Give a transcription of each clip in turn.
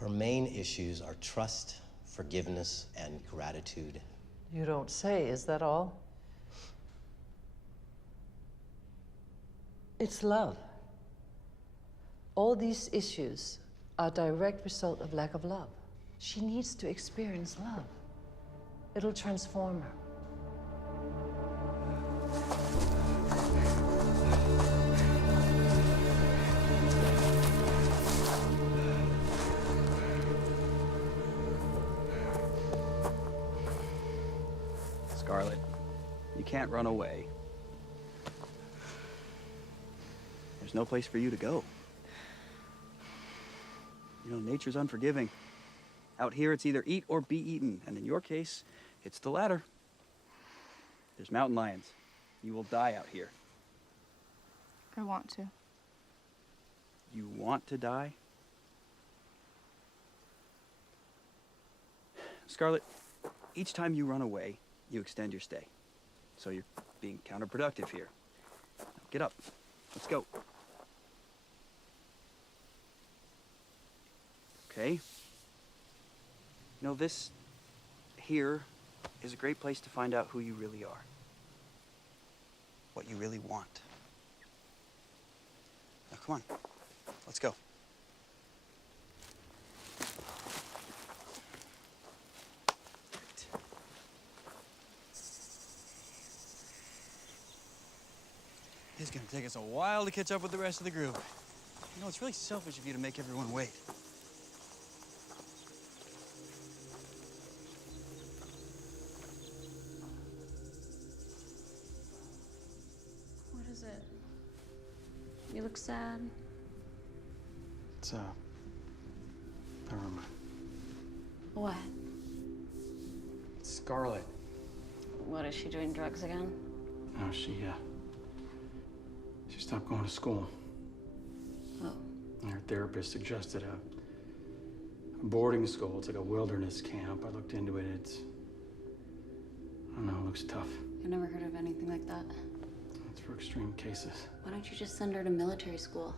Her main issues are trust, forgiveness, and gratitude. You don't say, is that all? It's love. All these issues are a direct result of lack of love. She needs to experience love. It'll transform her. Scarlet, you can't run away. There's no place for you to go. You know, nature's unforgiving. Out here, it's either eat or be eaten, and in your case, it's the latter. There's mountain lions. You will die out here. I want to. You want to die? Scarlet, each time you run away, you extend your stay. So you're being counterproductive here. Now get up. Let's go. Okay? You know, this here is a great place to find out who you really are. What you really want. Now, come on. Let's go. It's gonna take us a while to catch up with the rest of the group. You know, it's really selfish of you to make everyone wait. What is it? You look sad. It's, never mind. What? It's Scarlet. What, is she doing drugs again? No, she stopped going to school. Oh. And her therapist suggested a boarding school. It's like a wilderness camp. I looked into it. It's, I don't know, it looks tough. I've never heard of anything like that. It's for extreme cases. Why don't you just send her to military school?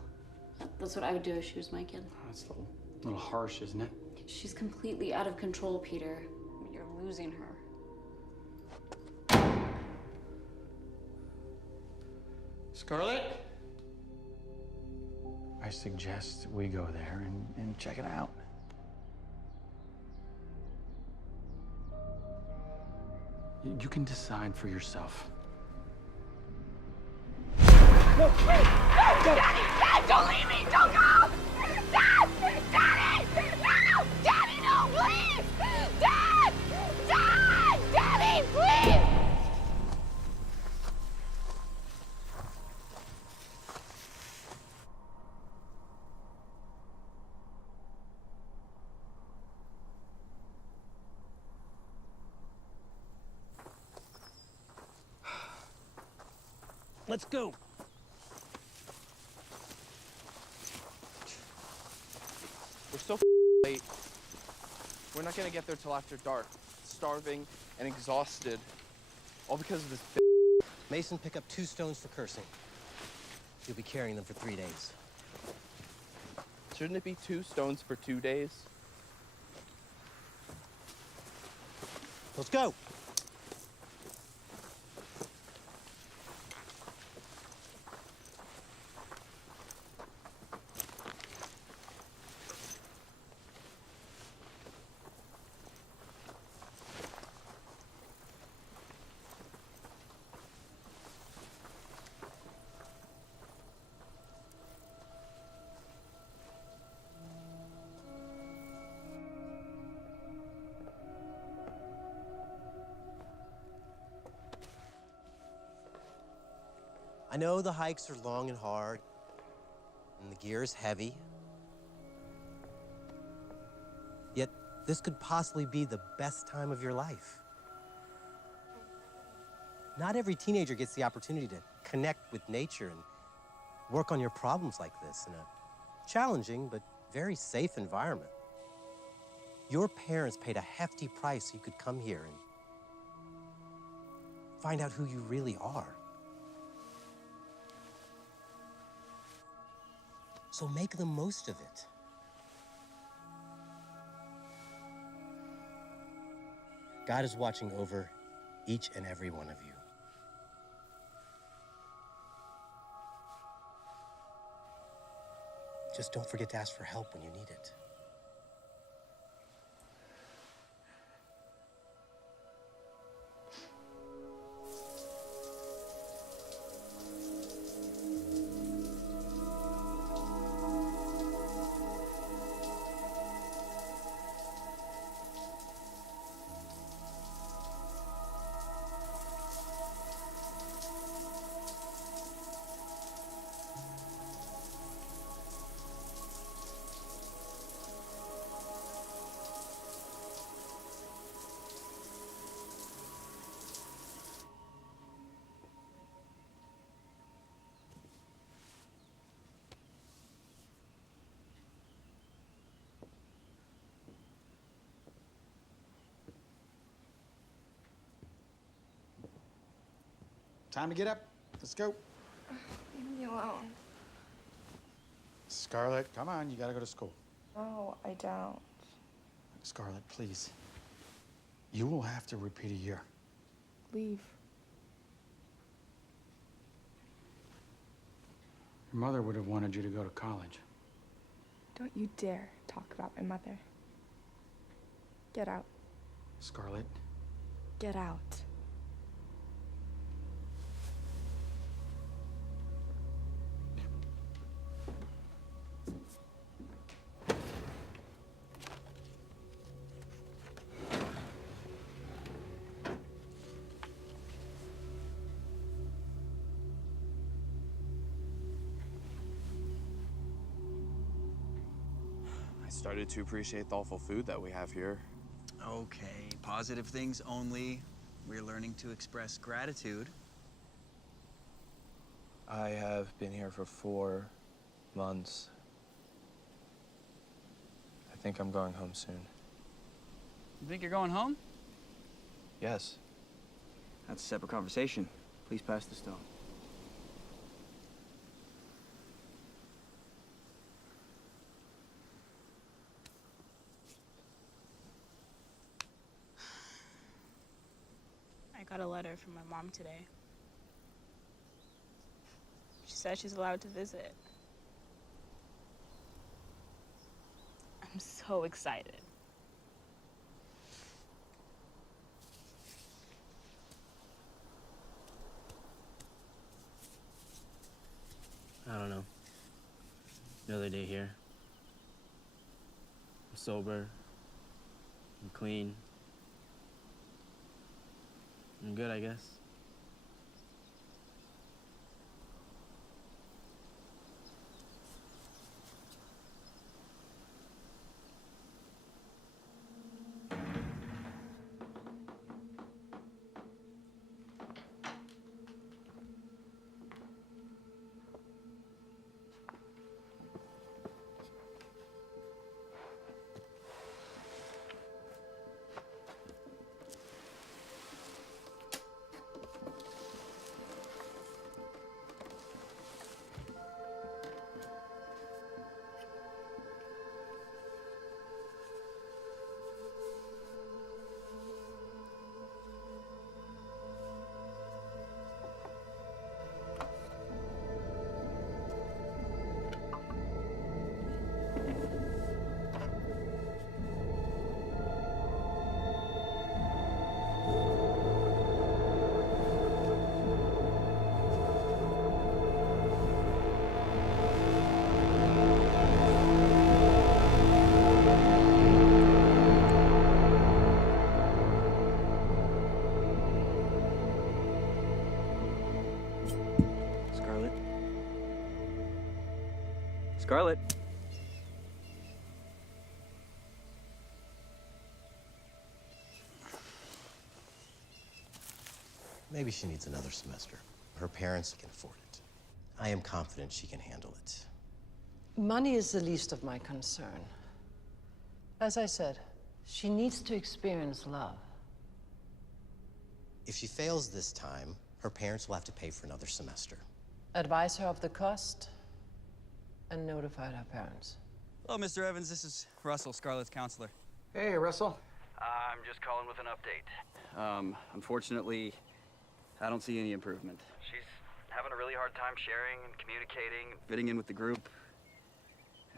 That's what I would do if she was my kid. That's a little harsh, isn't it? She's completely out of control, Peter. You're losing her. Scarlet? I suggest we go there and check it out. You can decide for yourself. No! Wait! No! Daddy! Dad! Don't leave me! Don't go! Dad! Daddy! No! Daddy, no! Please! Dad! Dad! Daddy, please! Let's go. We're so late. We're not gonna get there till after dark. Starving and exhausted. All because of this Mason, pick up 2 stones for cursing. You'll be carrying them for 3 days. Shouldn't it be 2 stones for 2 days? Let's go. I know the hikes are long and hard, and the gear is heavy. Yet, this could possibly be the best time of your life. Not every teenager gets the opportunity to connect with nature and work on your problems like this in a challenging but very safe environment. Your parents paid a hefty price so you could come here and find out who you really are. So make the most of it. God is watching over each and every one of you. Just don't forget to ask for help when you need it. Time to get up. Let's go. Leave me alone. Scarlett, come on, you gotta go to school. No, I don't. Scarlett, please. You will have to repeat a year. Leave. Your mother would have wanted you to go to college. Don't you dare talk about my mother. Get out. Scarlett, Get out. I started to appreciate the awful food that we have here. Okay, positive things only. We're learning to express gratitude. I have been here for 4 months. I think I'm going home soon. You think you're going home? Yes. That's a separate conversation. Please pass the stone. I got a letter from my mom today. She said she's allowed to visit. I'm so excited. I don't know. Another day here. I'm sober. I'm clean. I'm good, I guess. Scarlett? Scarlett? Maybe she needs another semester. Her parents can afford it. I am confident she can handle it. Money is the least of my concern. As I said, she needs to experience love. If she fails this time, her parents will have to pay for another semester. Advise her of the cost and notify her parents. Hello, Mr. Evans. This is Russell, Scarlett's counselor. Hey, Russell. I'm just calling with an update. Unfortunately, I don't see any improvement. She's having a really hard time sharing and communicating, fitting in with the group.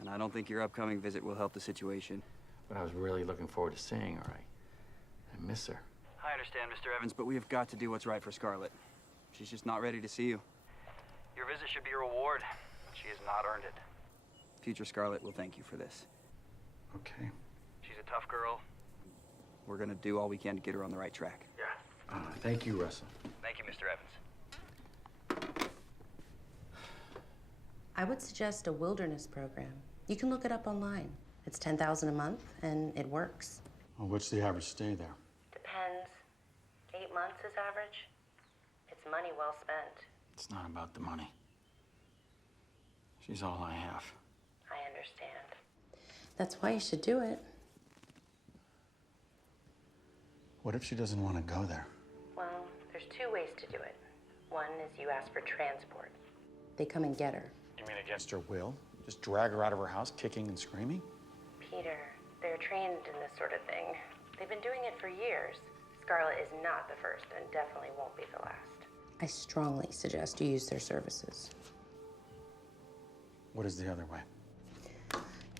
And I don't think your upcoming visit will help the situation. But I was really looking forward to seeing her. I miss her. I understand, Mr. Evans, but we have got to do what's right for Scarlett. She's just not ready to see you. Your visit should be a reward. She has not earned it. Future Scarlett will thank you for this. Okay. She's a tough girl. We're gonna do all we can to get her on the right track. Yeah. Thank you, Russell. Thank you, Mr. Evans. I would suggest a wilderness program. You can look it up online. It's $10,000 a month, and it works. Well, what's the average stay there? Depends. 8 months is average. It's money well spent. It's not about the money. She's all I have. I understand. That's why you should do it. What if she doesn't want to go there? Well, there's 2 ways to do it. One is you ask for transport. They come and get her. You mean against her will? Just drag her out of her house, kicking and screaming? Peter, they're trained in this sort of thing. They've been doing it for years. Scarlett is not the first and definitely won't be the last. I strongly suggest you use their services. What is the other way?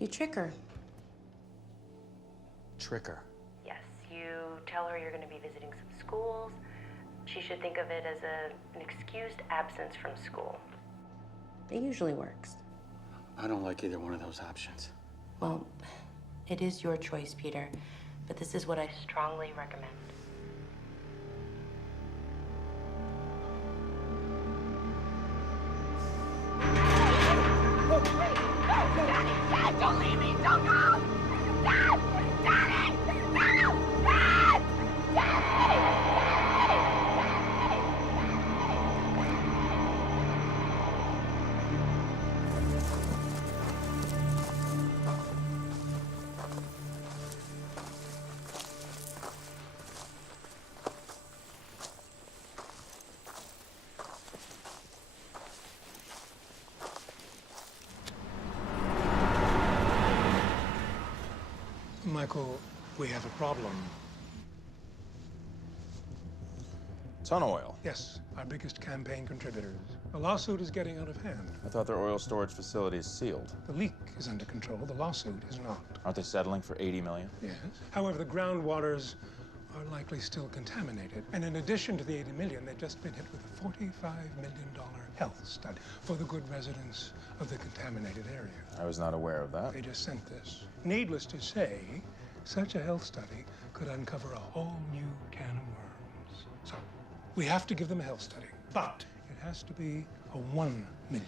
You trick her. Trick her. Yes, you tell her you're going to be visiting some schools. She should think of it as an excused absence from school. It usually works. I don't like either one of those options. Well, it is your choice, Peter, but this is what I strongly recommend. Dad, don't leave me! Don't go! Dad! Daddy! No! Dad! Daddy! Michael, we have a problem. Ton oil. Yes, our biggest campaign contributors. The lawsuit is getting out of hand. I thought their oil storage facility is sealed. The leak is under control. The lawsuit is not. Aren't they settling for 80 million? Yes. However, the groundwaters are likely still contaminated. And in addition to the 80 million, they've just been hit with a $45 million health study for the good residents of the contaminated area. I was not aware of that. They just sent this. Needless to say, such a health study could uncover a whole new can of worms. So, we have to give them a health study, but it has to be a $1 million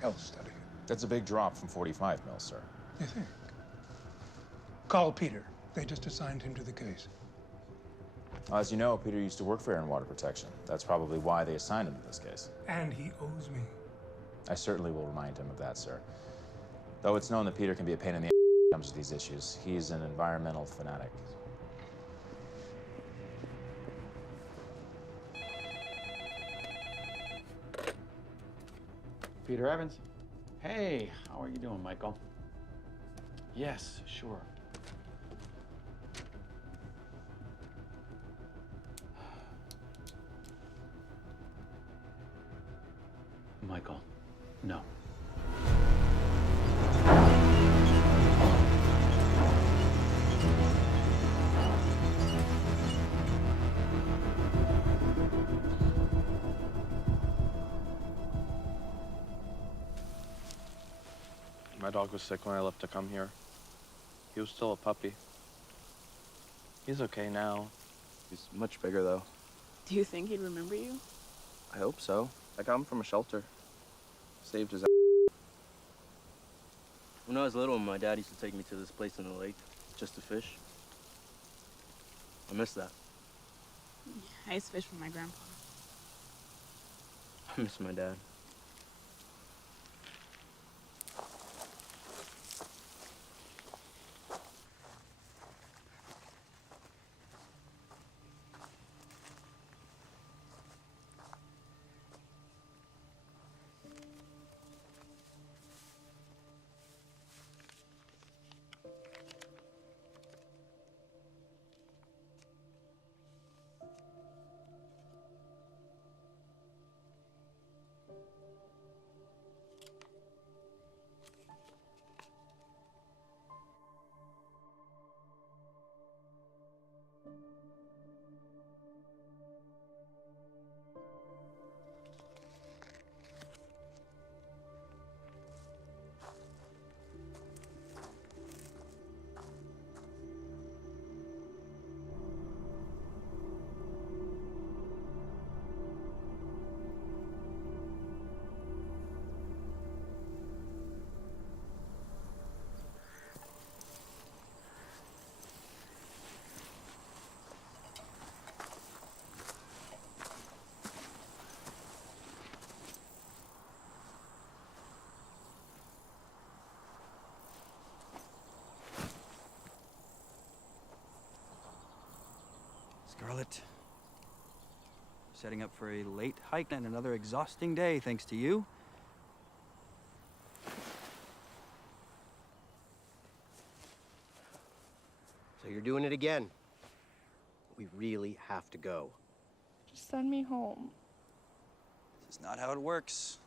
health study. That's a big drop from 45 mil, sir. You think? Call Peter. They just assigned him to the case. As you know, Peter used to work for Air and Water Protection. That's probably why they assigned him to this case. And he owes me. I certainly will remind him of that, sir. Though it's known that Peter can be a pain in the ass when it comes to these issues. He's an environmental fanatic. Peter Evans. Hey, how are you doing, Michael? Yes, sure. Michael, no. My dog was sick when I left to come here. He was still a puppy. He's okay now. He's much bigger, though. Do you think he'd remember you? I hope so. I got him from a shelter. Saved his ass. When I was little, my dad used to take me to this place in the lake just to fish. I miss that. I used to fish with my grandpa. I miss my dad. Scarlett, setting up for a late hike and another exhausting day, thanks to you. So you're doing it again. We really have to go. Just send me home. This is not how it works.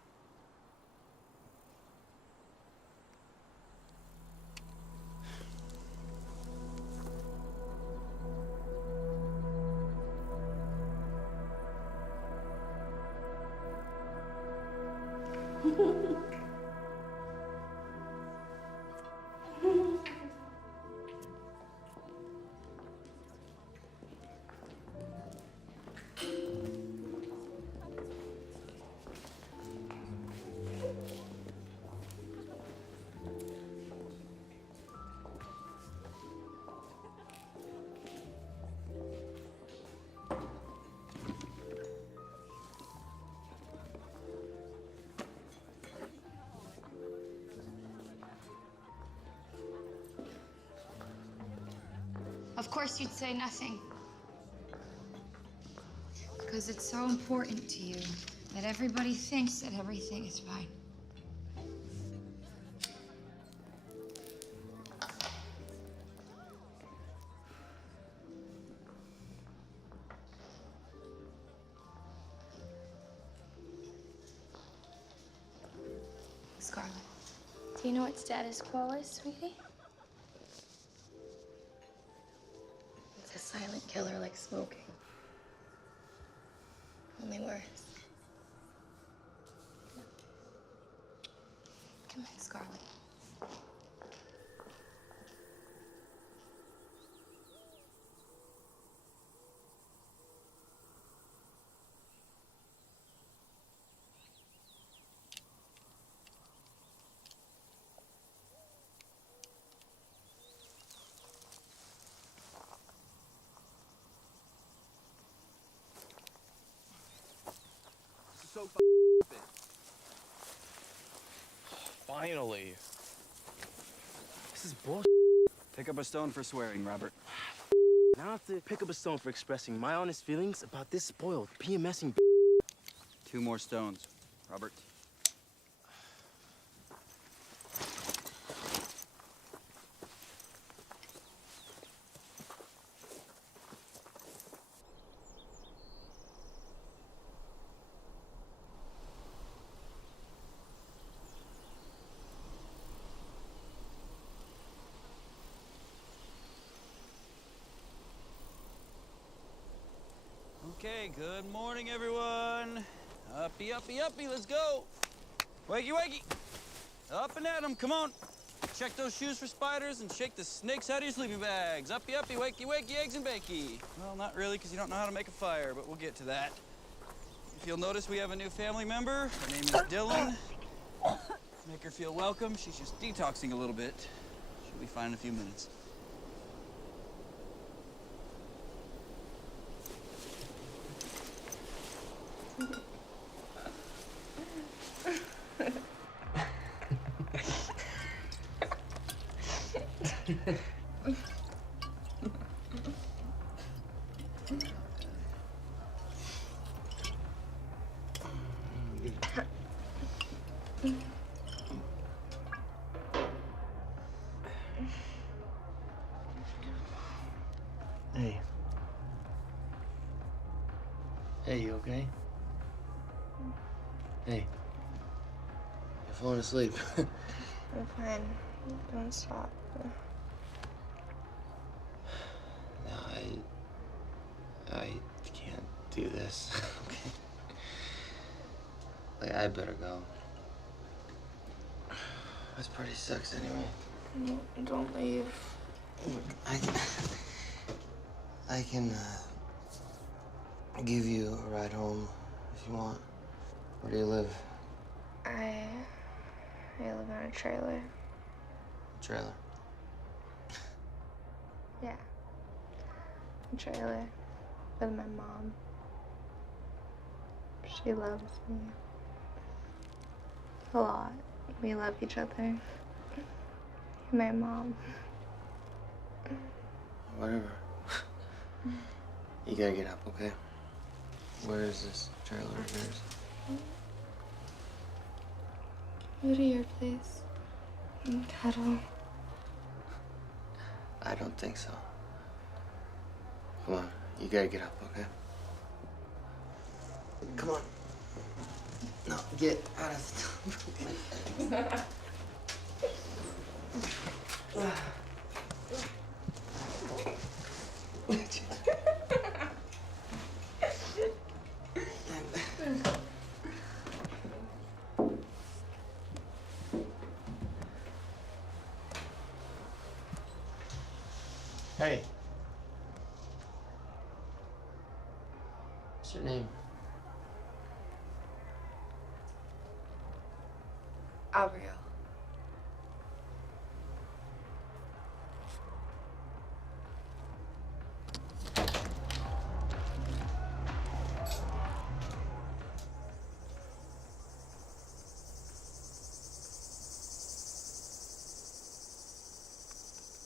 Of course you'd say nothing. Because it's so important to you that everybody thinks that everything is fine. Scarlett. Do you know what status quo is, sweetie? It's a silent killer like smoking. Only worse. Come in, Scarlett. So finally. This is bullshit. Pick up a stone for swearing, Robert. Now I have to pick up a stone for expressing my honest feelings about this spoiled, PMSing. 2 more stones, Robert. Okay, good morning, everyone. Uppy, uppy, uppy, let's go. Wakey, wakey. Up and at 'em, come on. Check those shoes for spiders and shake the snakes out of your sleeping bags. Uppy, uppy, wakey, wakey, eggs and bakey. Well, not really, because you don't know how to make a fire, but we'll get to that. If you'll notice, we have a new family member. Her name is Dylan. Make her feel welcome. She's just detoxing a little bit. She'll be fine in a few minutes. Hey. Hey, you okay? Hey. You're falling asleep. I'm fine. Don't stop. No, I can't do this. Okay. Like, I better go. This party sucks anyway. No, don't leave. Look, I can give you a ride home if you want. Where do you live? I live in a trailer. Trailer. Yeah. A trailer with my mom. She loves me. A lot. We love each other. My mom. Whatever. You gotta get up, okay? Where is this trailer of yours? Go to your place and cuddle. I don't think so. Come on, you gotta get up, okay? Come on. No, get out of the Hey. What's your name? Abriel.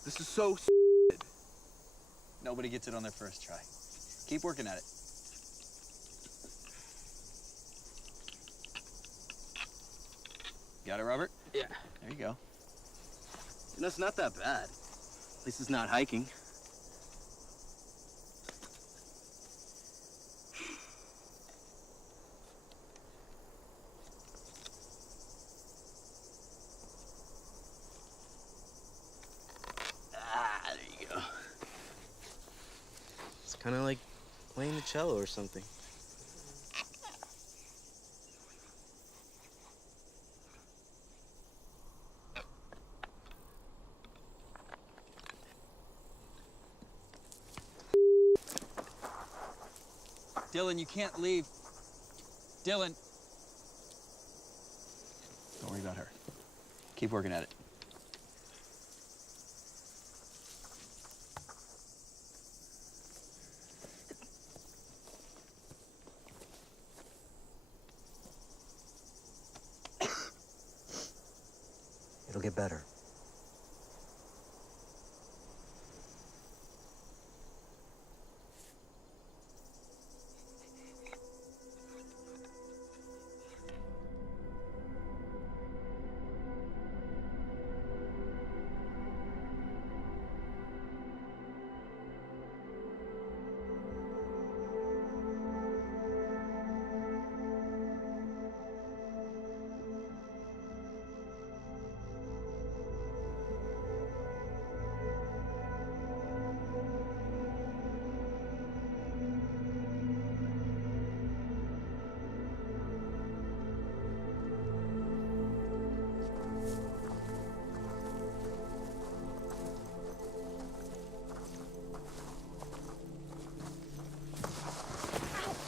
This is so Nobody gets it on their first try. Keep working at it. Got it, Robert? Yeah. There you go. You know, it's not that bad. At least it's not hiking. There you go. It's kind of like playing the cello or something. Dylan, you can't leave. Dylan. Don't worry about her. Keep working at it. It'll get better.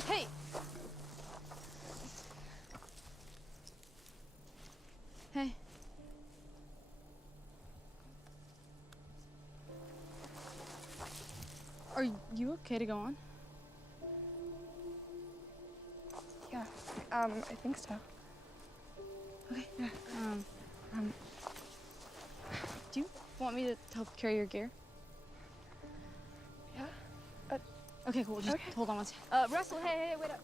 Hey! Hey. Are you okay to go on? Yeah, I think so. Okay. Yeah. Do you want me to help carry your gear? Yeah. Okay, cool. Just Okay. hold on one second. Russell, hey, wait up.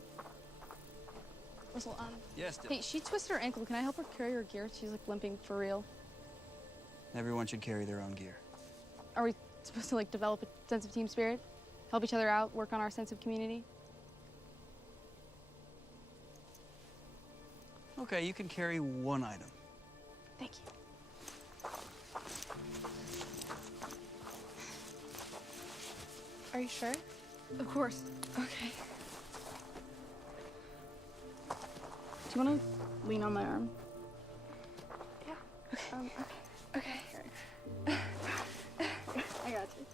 Russell, Yes, Dylan. hey, she twisted her ankle. Can I help her carry her gear? She's like limping for real. Everyone should carry their own gear. Are we supposed to like develop a sense of team spirit? Help each other out, work on our sense of community? Okay, you can carry one item. Thank you. Are you sure? Of course. Okay. Do you want to lean on my arm? Yeah. Okay. I got you.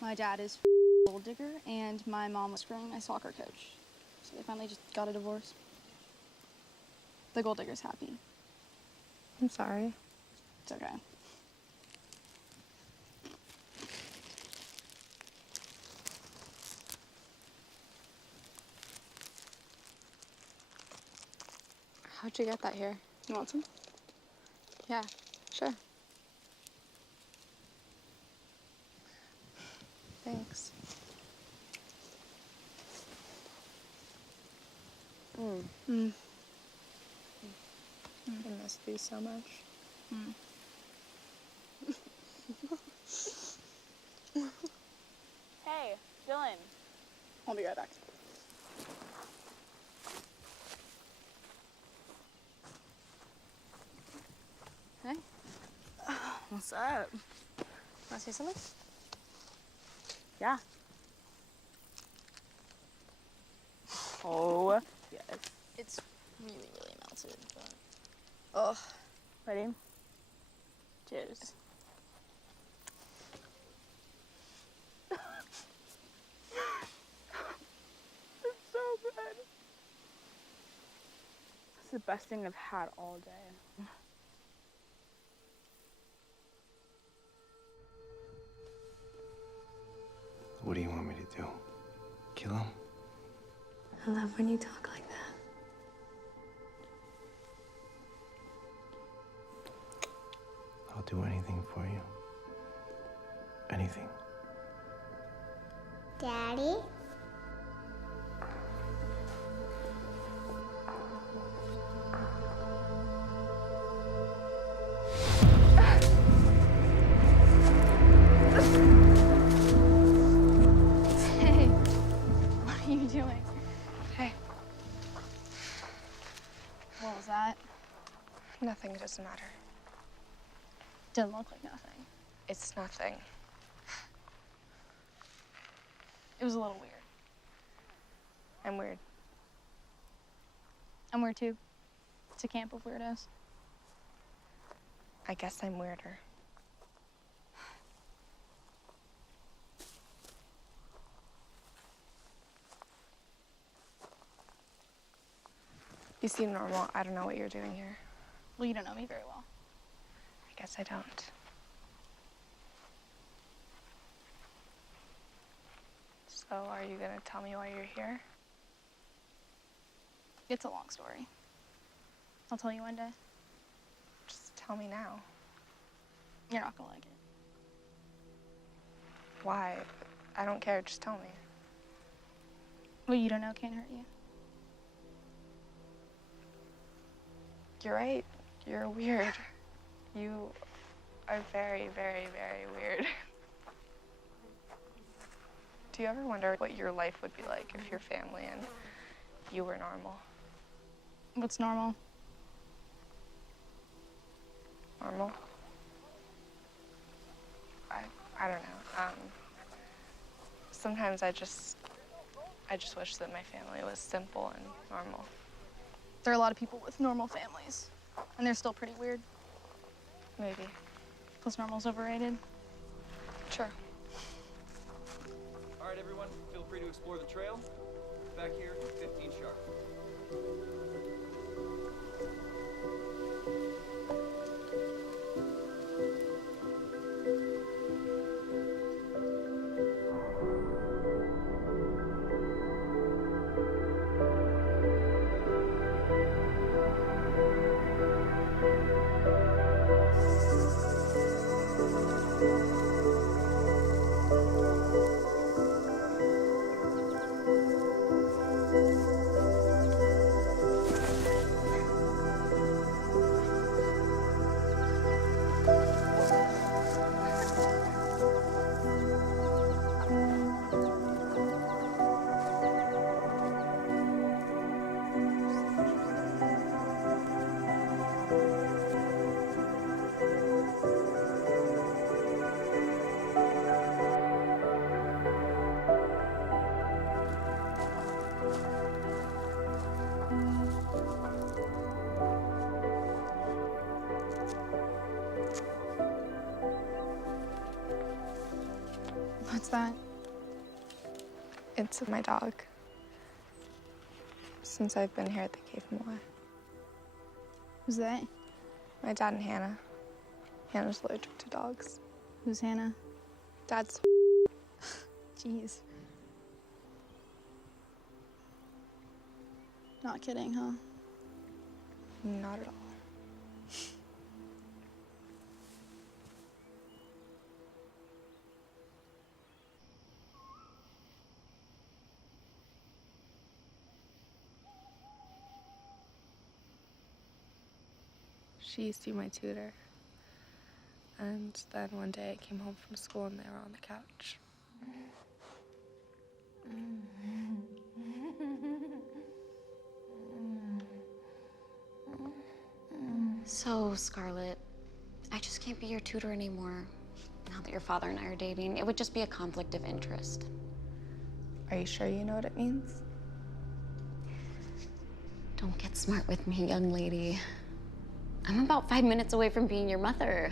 My dad is old. gold digger, and my mom was screwing my soccer coach. So they finally just got a divorce. The gold digger's happy. I'm sorry. It's okay. How'd you get that here? You want some? Yeah, sure. Thanks. I miss these so much. Hey, Dylan. I'll be right back. Hey. What's up? Want to say something? Yeah. Oh, yes. It's really, really melted, but... Ugh. Ready? Cheers. It's so good. It's the best thing I've had all day. What do you want me to do? Kill him? I love when you talk like that. I'll do anything for you. Anything. Daddy? Hey, what are you doing? Hey. What was that? Nothing, it doesn't matter. Didn't look like nothing. It's nothing. It was a little weird. I'm weird. I'm weird too. It's a camp of weirdos. I guess I'm weirder. You seem normal. I don't know what you're doing here. Well, you don't know me very well. I guess I don't. So, are you gonna tell me why you're here? It's a long story. I'll tell you one day. Just tell me now. You're not gonna like it. Why? I don't care. Just tell me. What you don't know can't hurt you. You're right. You're weird. You are very, very, very weird. Do you ever wonder what your life would be like if your family and you were normal? What's normal? Normal? I don't know. Sometimes I just wish that my family was simple and normal. There are a lot of people with normal families, and they're still pretty weird. Maybe. Plus normal's overrated. Sure. All right, everyone, feel free to explore the trail. Back here, 15 sharp. What's that? It's my dog. Since I've been here, they gave him away. Who's they? My dad and Hannah. Hannah's allergic to dogs. Who's Hannah? Dad's. Jeez. Not kidding, huh? Not at all. She used to be my tutor. And then one day I came home from school and they were on the couch. So, Scarlett, I just can't be your tutor anymore. Now that your father and I are dating, it would just be a conflict of interest. Are you sure you know what it means? Don't get smart with me, young lady. I'm about 5 minutes away from being your mother.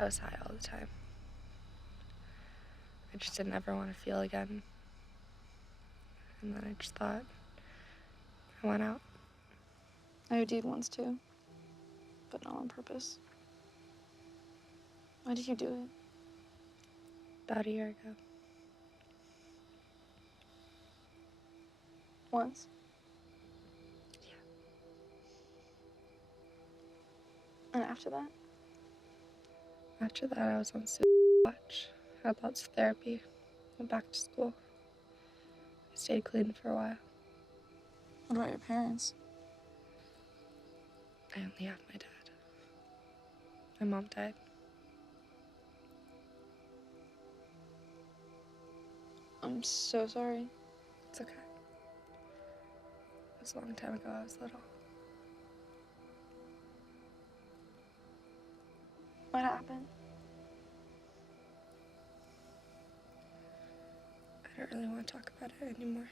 I was high all the time. I just didn't ever want to feel again. And then I just thought, I went out. I OD'd once too, but not on purpose. Why did you do it? About a year ago. Once? And after that? After that, I was on watch. Had lots of therapy. Went back to school. I stayed clean for a while. What about your parents? I only have my dad. My mom died. I'm so sorry. It's okay. It was a long time ago. I was little. What happened? I don't really want to talk about it anymore.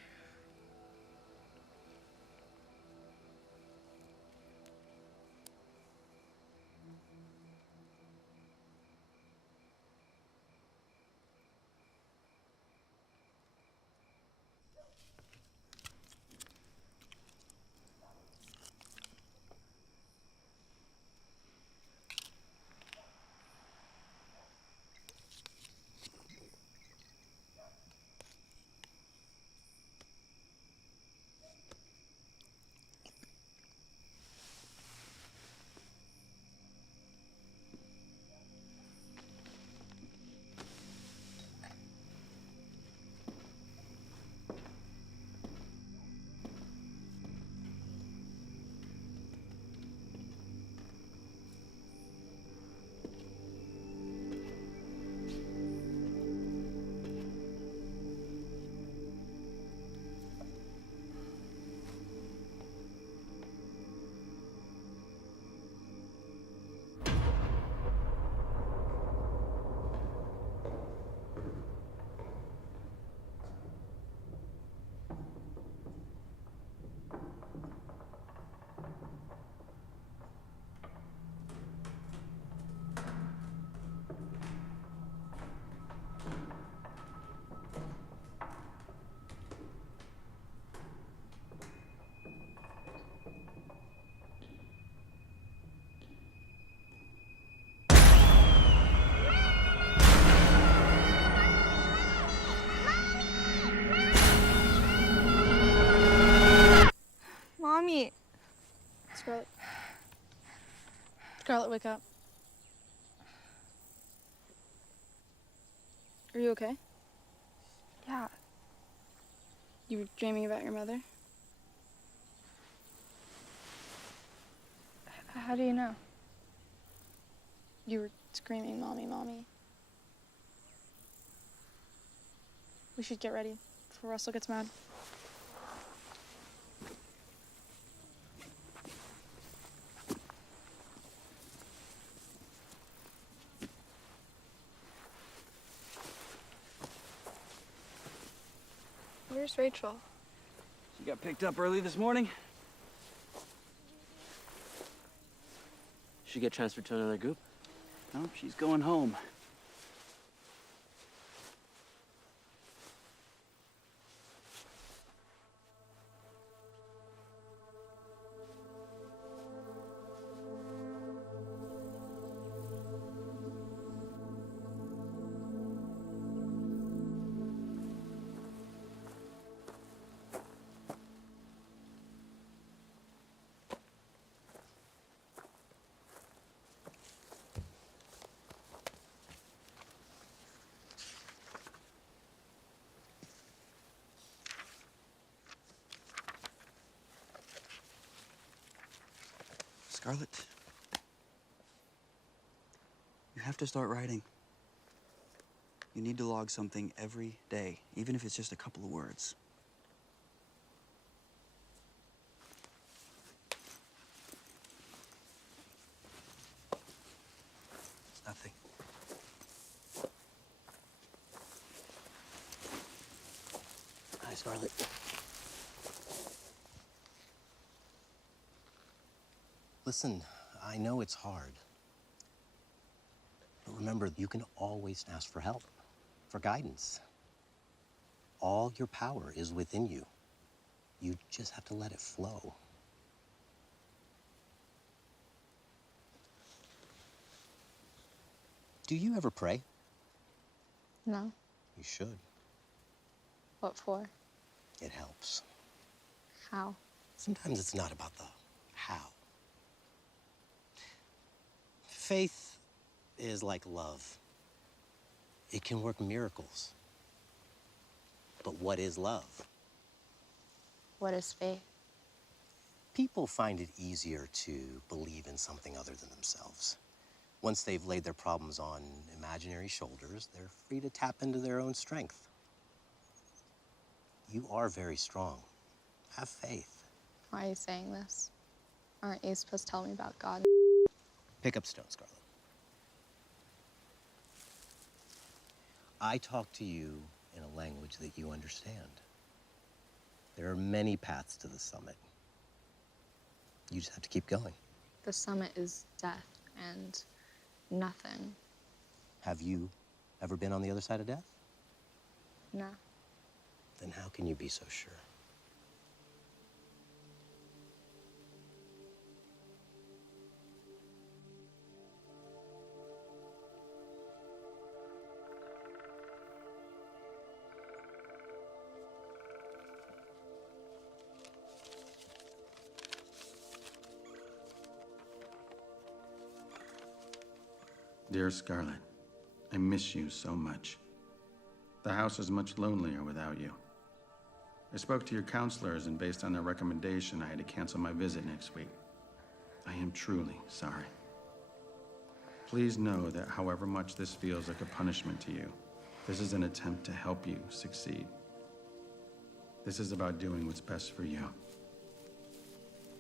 Mommy! Scarlett. Scarlett, wake up. Are you okay? Yeah. You were dreaming about your mother? How do you know? You were screaming, Mommy, Mommy. We should get ready before Russell gets mad. Where's Rachel? She got picked up early this morning. She get transferred to another group? No, she's going home. Scarlett, you have to start writing. You need to log something every day, even if it's just a couple of words. It's nothing. Hi, Scarlett. Listen, I know it's hard. But remember, you can always ask for help, for guidance. All your power is within you. You just have to let it flow. Do you ever pray? No. You should. What for? It helps. How? Sometimes it's not about the how. Faith is like love. It can work miracles. But what is love? What is faith? People find it easier to believe in something other than themselves. Once they've laid their problems on imaginary shoulders, they're free to tap into their own strength. You are very strong. Have faith. Why are you saying this? Aren't you supposed to tell me about God? Pick up stone, Scarlett. I talk to you in a language that you understand. There are many paths to the summit. You just have to keep going. The summit is death and nothing. Have you ever been on the other side of death? No. Then how can you be so sure? Dear Scarlett, I miss you so much. The house is much lonelier without you. I spoke to your counselors, and based on their recommendation, I had to cancel my visit next week. I am truly sorry. Please know that however much this feels like a punishment to you, this is an attempt to help you succeed. This is about doing what's best for you.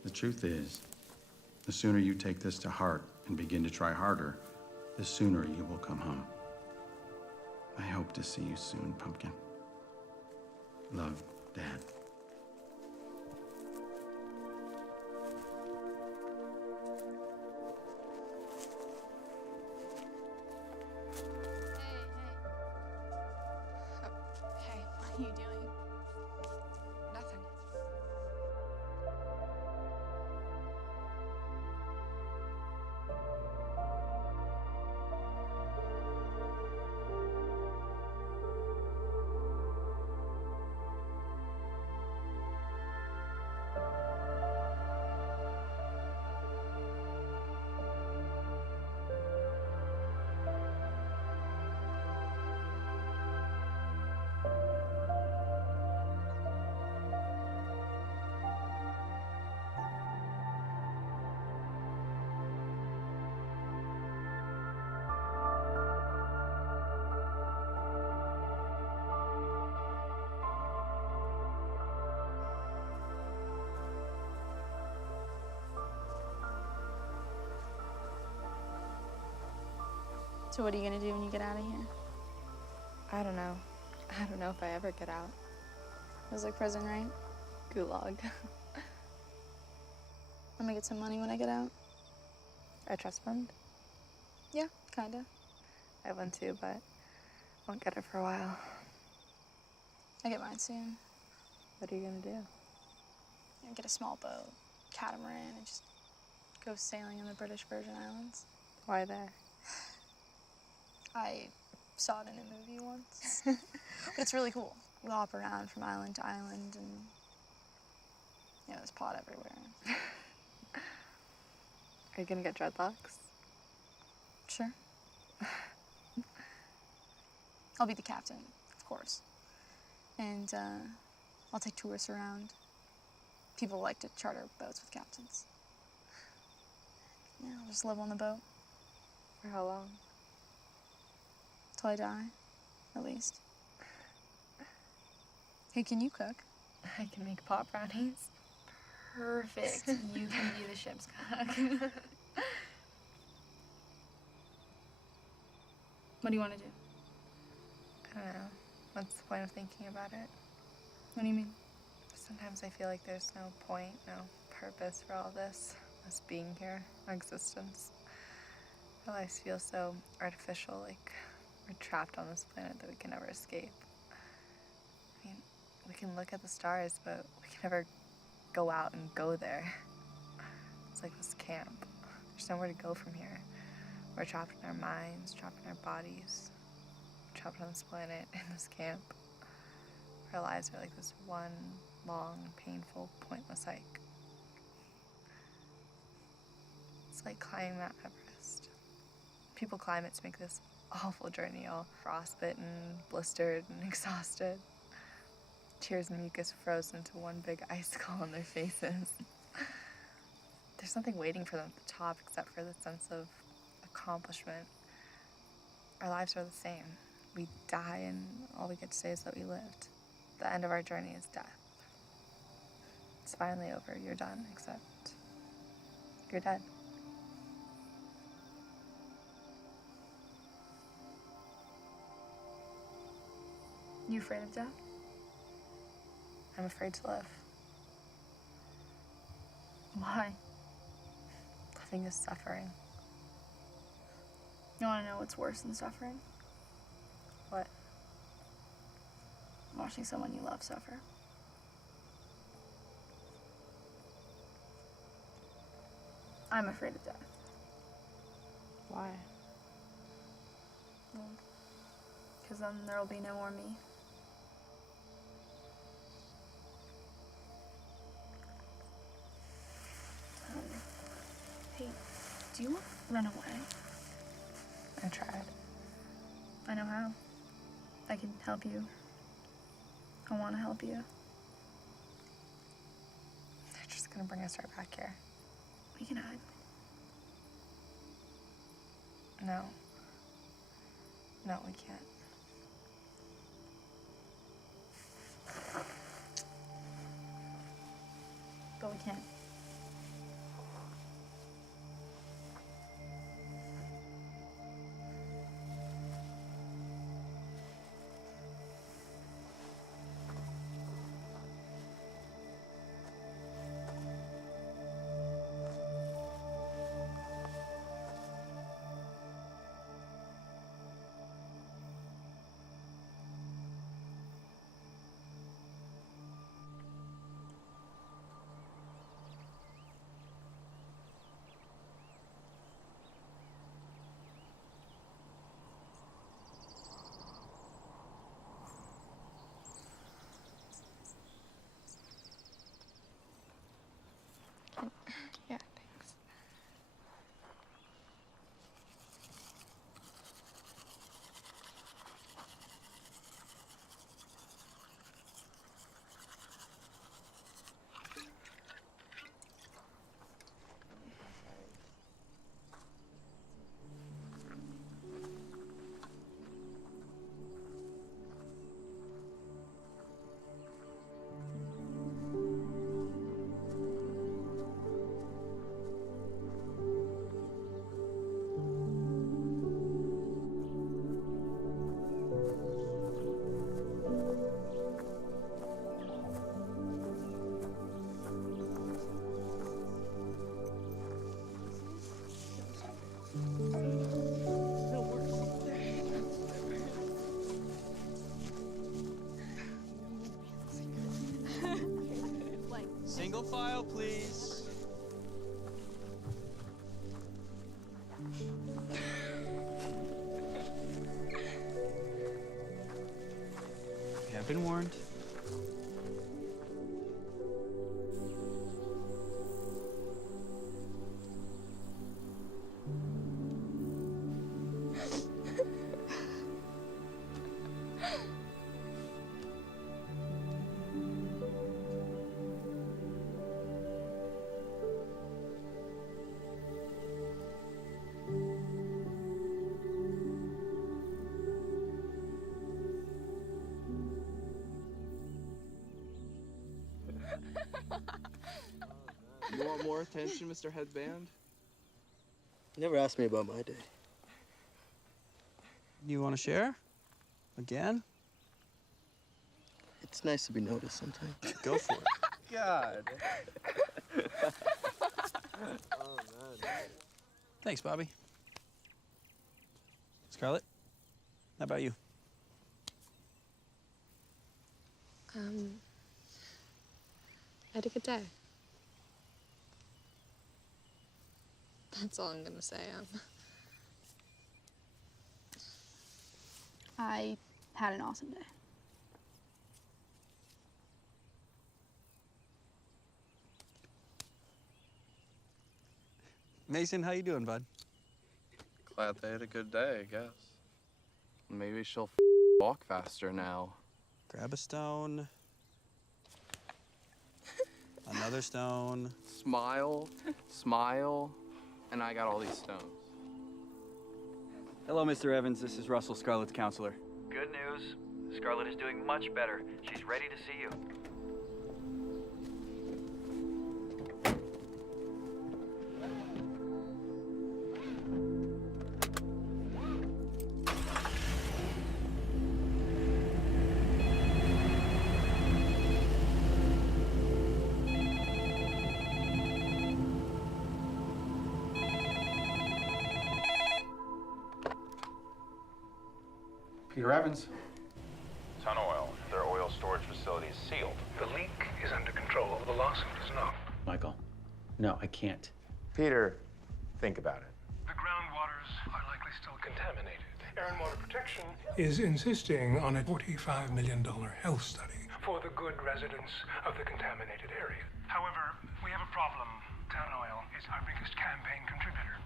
The truth is, the sooner you take this to heart and begin to try harder, the sooner you will come home. I hope to see you soon, Pumpkin. Love, Dad. Hey, what are you doing? Nothing. So what are you gonna do when you get out of here? I don't know. I don't know if I ever get out. It was like prison, right? Gulag. I'm gonna get some money when I get out. A trust fund? Yeah, kinda. I have one too, but I won't get it for a while. I get mine soon. What are you gonna do? Get a small boat, catamaran, and just go sailing in the British Virgin Islands. Why there? I saw it in a movie once. But it's really cool. We hop around from island to island, and there's pot everywhere. Are you gonna get dreadlocks? Sure. I'll be the captain, of course. And I'll take tourists around. People like to charter boats with captains. Yeah, I'll just live on the boat. For how long? Till I die, at least. Hey, can you cook? I can make pot brownies. Perfect. You can be the ship's cook. What do you want to do? I don't know. What's the point of thinking about it? What do you mean? Sometimes I feel like there's no point, no purpose for all this. Us being here, our existence. Our lives feel so artificial, like we're trapped on this planet that we can never escape. I mean, we can look at the stars, but we can never go out and go there. It's like this camp. There's nowhere to go from here. We're trapped in our minds, trapped in our bodies, trapped on this planet, in this camp. Our lives are like this one long, painful, pointless hike. It's like climbing Mount Everest. People climb it to make this awful journey, all frostbitten, blistered, and exhausted. Tears and mucus frozen into one big icicle on their faces. There's nothing waiting for them at the top except for the sense of accomplishment. Our lives are the same. We die and all we get to say is that we lived. The end of our journey is death. It's finally over. You're done, except you're dead. You afraid of death? I'm afraid to live. Why? Living is suffering. You want to know what's worse than suffering? What? Watching someone you love suffer. I'm afraid of death. Why? Well, because then there'll be no more me. Hey, do you want to run away? I tried. I know how. I can help you. I want to help you. They're just gonna bring us right back here. We can hide. No. No, we can't. But we can. Single file, please. Okay, I've been warned. You want more attention, Mr. Headband? You never asked me about my day. You want to share? Again? It's nice to be noticed sometimes. Go for it. God. Oh, man. Thanks, Bobby. Scarlett, how about you? I had a good day. That's all I'm gonna say. I had an awesome day. Mason, how you doing, bud? Glad they had a good day, I guess. Maybe she'll walk faster now. Grab a stone. Another stone. Smile, smile, and I got all these stones. Hello, Mr. Evans. This is Russell, Scarlett's counselor. Good news. Scarlett is doing much better. She's ready to see you. Peter Evans. Ton Oil. Their oil storage facility is sealed. The leak is under control. The lawsuit is not. Michael, no, I can't. Peter, think about it. The groundwaters are likely still contaminated. Air and Water Protection is insisting on a $45 million health study for the good residents of the contaminated area. However, we have a problem. Ton Oil is our biggest campaign contributor.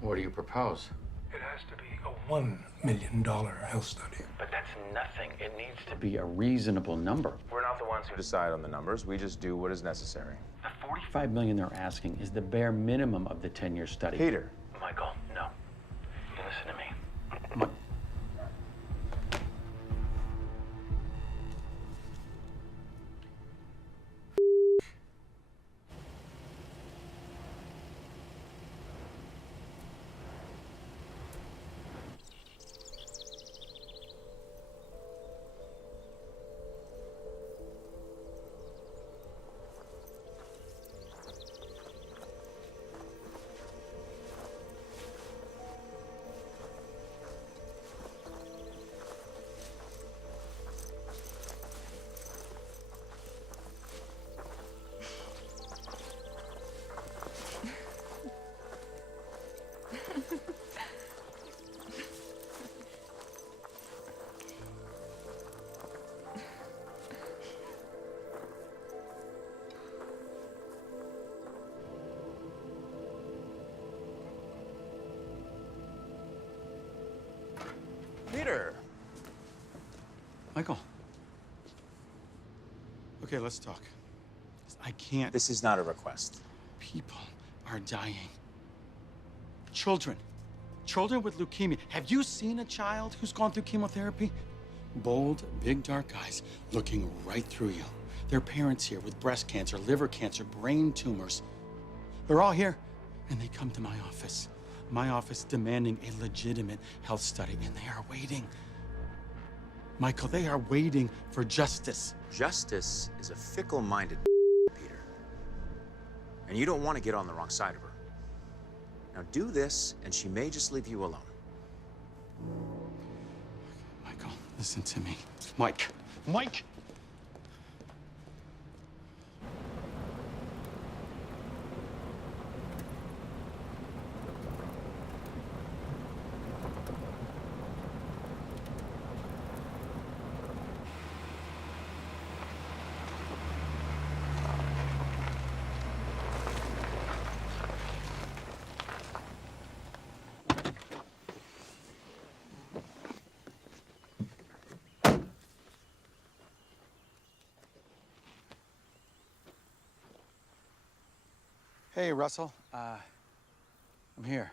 What do you propose? It has to be a $1 million health study. But that's nothing. It needs to Be a reasonable number. We're not the ones who Decide on the numbers. We just do what is necessary. The 40. $5 million they're asking is the bare minimum of the 10-year study. Peter. Michael, no. You listen to me. Peter. Michael. Okay, let's talk. I can't. This is not a request. People are dying. Children. Children with leukemia. Have you seen a child who's gone through chemotherapy? Bold, big, dark eyes looking right through you. Their parents here with breast cancer, liver cancer, brain tumors. They're all here, and they come to my office. My office demanding a legitimate health study, and they are waiting. Michael, they are waiting for justice. Justice is a fickle-minded Peter. And you don't want to get on the wrong side of her. Now do this, and she may just leave you alone. Michael, listen to me. Mike. Mike! Hey, Russell. I'm here.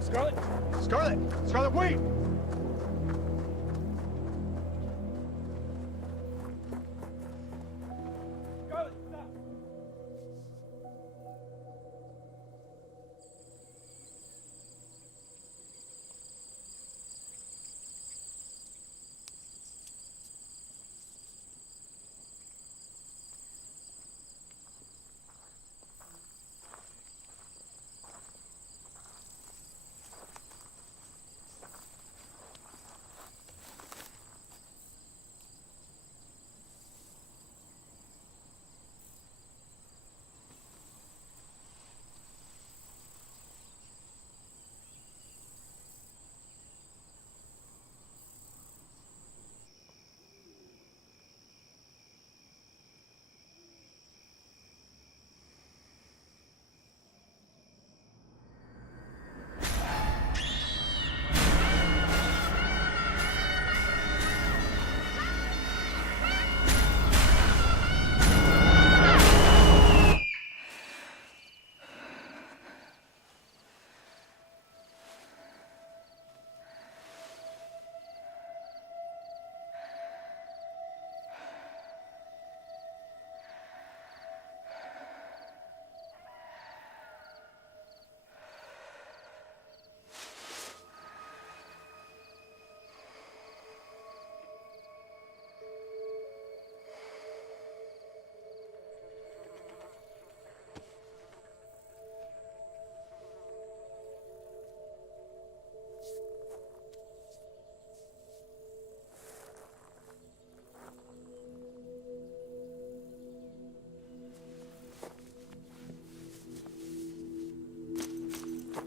Scarlet! Scarlet! Scarlet, wait! Scarlet, stop!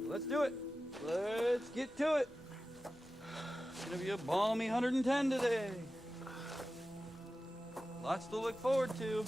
Let's do it. Let's get to it. It's gonna be a balmy 110 today. Lots to look forward to.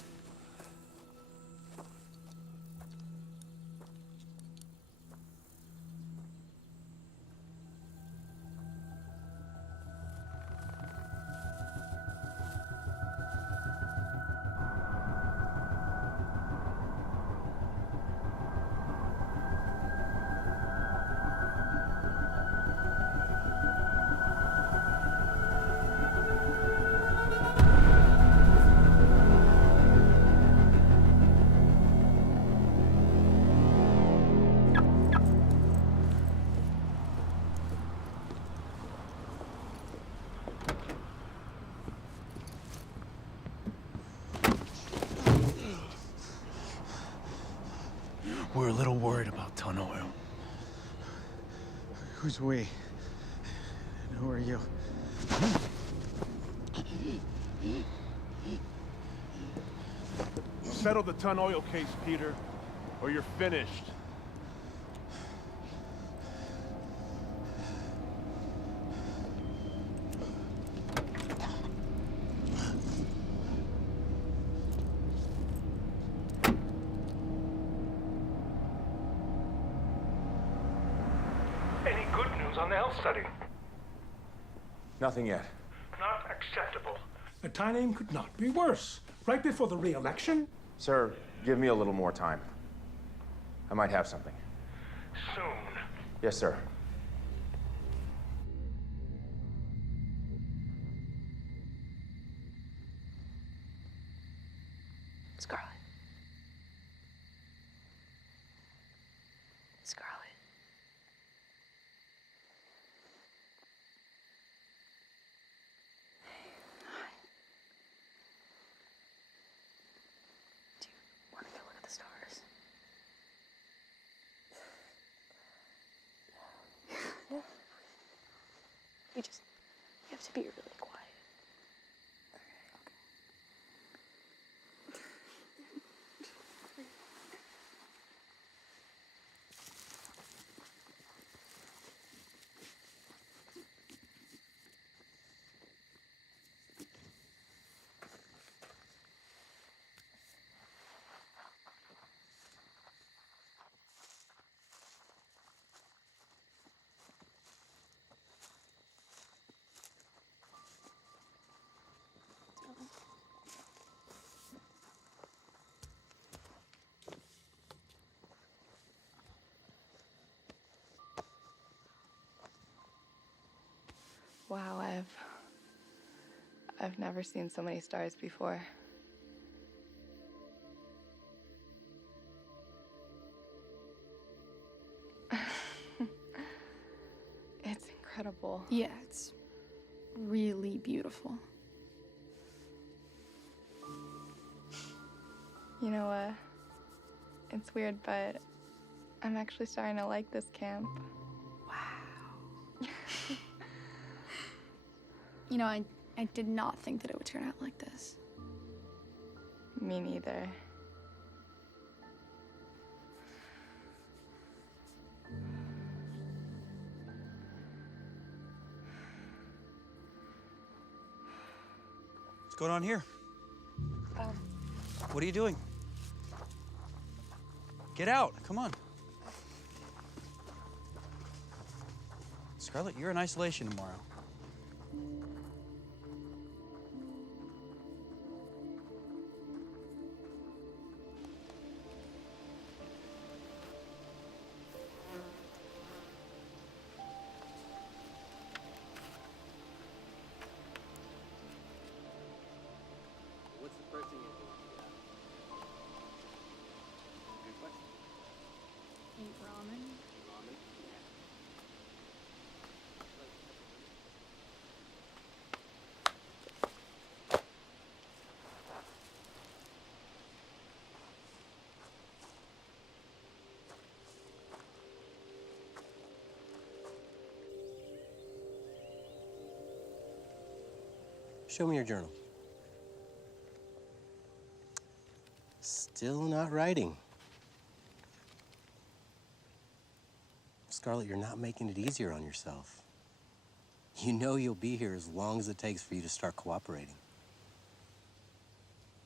We're a little worried about ton oil. Who's we? And who are you? Settle the ton oil case, Peter, or you're finished. Any good news on the health study? Nothing yet. Not acceptable. The timing could not be worse. Right before the re-election? Sir, give me a little more time. I might have something. Soon. Yes, sir. Scarlet. Scarlet. Do you want to go look at the stars? No. You have to be really quiet. Wow, I've never seen so many stars before. It's incredible. Yeah, it's really beautiful. You know, it's weird, but I'm actually starting to like this camp. You know, I did not think that it would turn out like this. Me neither. What's going on here? What are you doing? Get out, come on. Scarlett, you're in isolation tomorrow. What's the first thing you do? Good question. Eat ramen. Ramen? Show me your journal. Still not writing. Scarlett, you're not making it easier on yourself. You know you'll be here as long as it takes for you to start cooperating.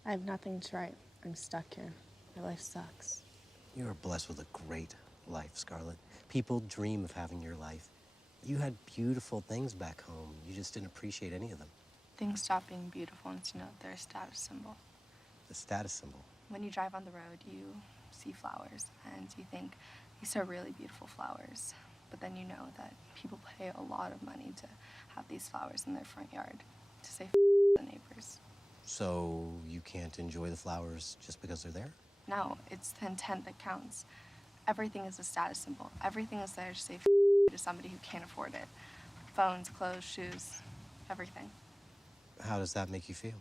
I have nothing to write. I'm stuck here. My life sucks. You are blessed with a great life, Scarlett. People dream of having your life. You had beautiful things back home. You just didn't appreciate any of them. Things stop being beautiful once you know they're a status symbol. The status symbol. When you drive on the road, you see flowers, and you think, these are really beautiful flowers. But then you know that people pay a lot of money to have these flowers in their front yard, to say the neighbors. So you can't enjoy the flowers just because they're there? No, it's the intent that counts. Everything is a status symbol. Everything is there to say to somebody who can't afford it. Phones, clothes, shoes, everything. How does that make you feel?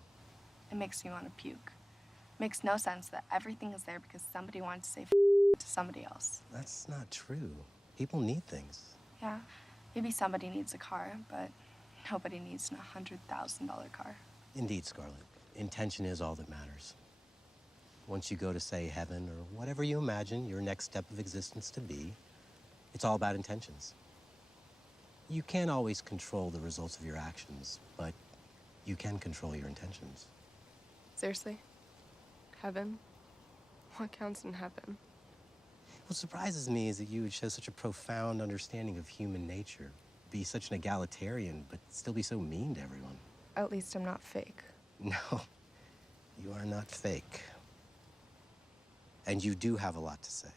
It makes me want to puke. Makes no sense that everything is there because somebody wanted to say to somebody else. That's not true. People need things. Yeah, maybe somebody needs a car, but nobody needs a $100,000 car. Indeed, Scarlett. Intention is all that matters. Once you go to, say, heaven or whatever you imagine your next step of existence to be, it's all about intentions. You can't always control the results of your actions, but you can control your intentions. Seriously? Heaven? What counts in heaven? What surprises me is that you would show such a profound understanding of human nature, be such an egalitarian, but still be so mean to everyone. At least I'm not fake. No, you are not fake. And you do have a lot to say.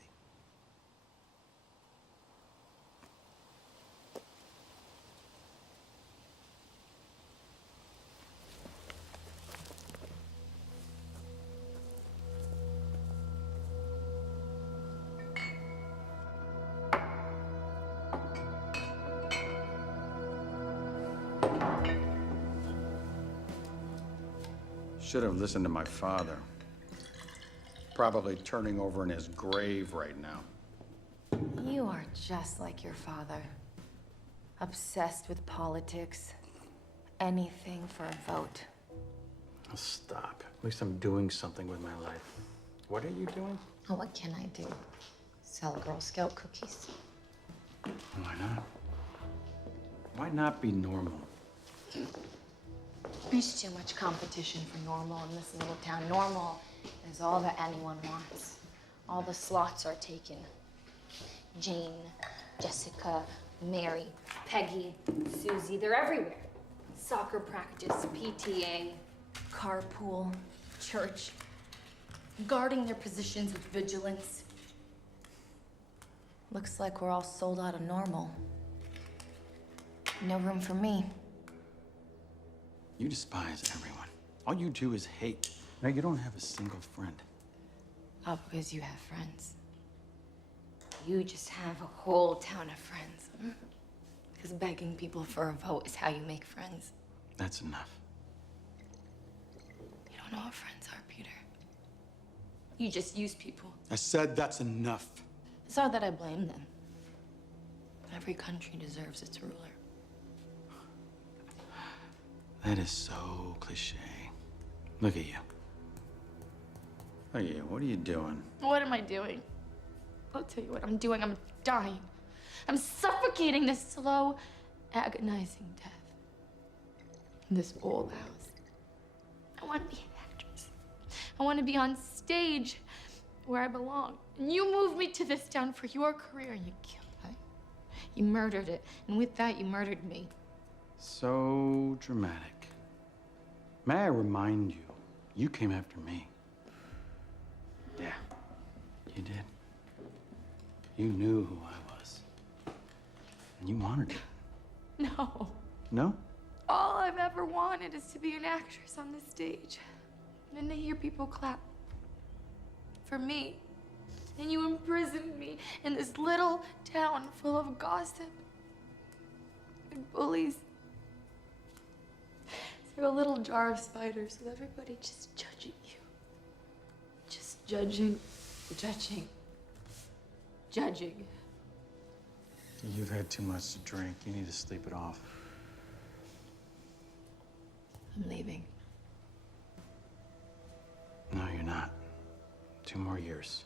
Should have listened to my father. Probably turning over in his grave right now. You are just like your father. Obsessed with politics. Anything for a vote. Oh, stop. At least I'm doing something with my life. What are you doing? Oh, what can I do? Sell Girl Scout cookies? Why not? Why not be normal? There's too much competition for normal in this little town. Normal is all that anyone wants. All the slots are taken. Jane, Jessica, Mary, Peggy, Susie, they're everywhere. Soccer practice, PTA, carpool, church, guarding their positions with vigilance. Looks like we're all sold out of normal. No room for me. You despise everyone. All you do is hate. Now, you don't have a single friend. All because you have friends. You just have a whole town of friends. Because begging people for a vote is how you make friends. That's enough. You don't know what friends are, Peter. You just use people. I said that's enough. It's not that I blame them. Every country deserves its ruler. That is so cliche. Look at you. Look at you. What are you doing? What am I doing? I'll tell you what I'm doing. I'm dying. I'm suffocating this slow, agonizing death in this old house. I want to be an actress. I want to be on stage where I belong. And you moved me to this town for your career, and you killed it. You murdered it, and with that, you murdered me. So dramatic. May I remind you, you came after me. Yeah, you did. You knew who I was. And you wanted it. No. No? All I've ever wanted is to be an actress on this stage. And then to hear people clap for me. And you imprisoned me in this little town full of gossip and bullies. Through a little jar of spiders with everybody just judging you. Just judging, judging, judging. You've had too much to drink. You need to sleep it off. I'm leaving. No, you're not. 2 more years.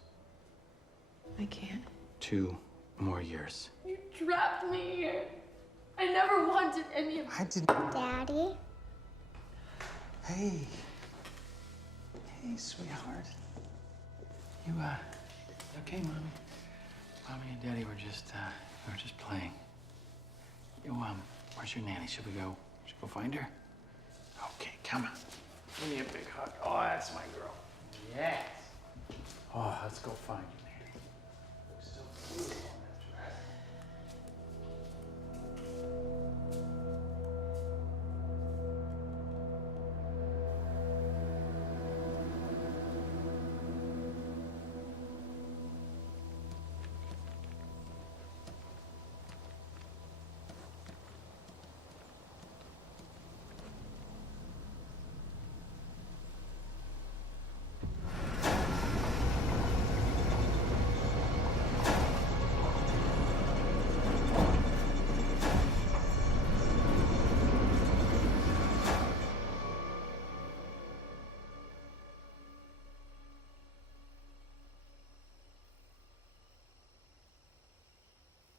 I can't. 2 more years. You trapped me here. I never wanted any of it. I didn't. Daddy? Hey. Hey, sweetheart. You okay, Mommy? Mommy and Daddy were just playing. You, where's your nanny? Should we go find her? Okay, come on. Give me a big hug. Oh, that's my girl. Yes. Oh, let's go find your nanny. Looks so beautiful in that dress.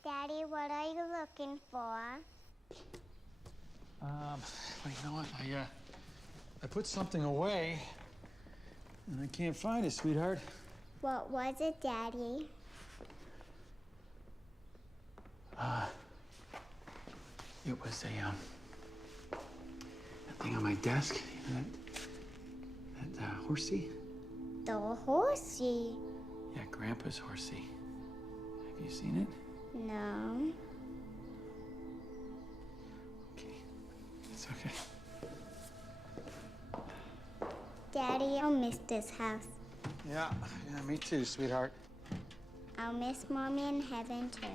Daddy, what are you looking for? Well, you know what? I put something away, and I can't find it, sweetheart. What was it, Daddy? It was that thing on my desk. You know, that horsey. The horsey? Yeah, Grandpa's horsey. Have you seen it? No. Okay, it's okay. Daddy, I'll miss this house. Yeah, me too, sweetheart. I'll miss Mommy in heaven, too.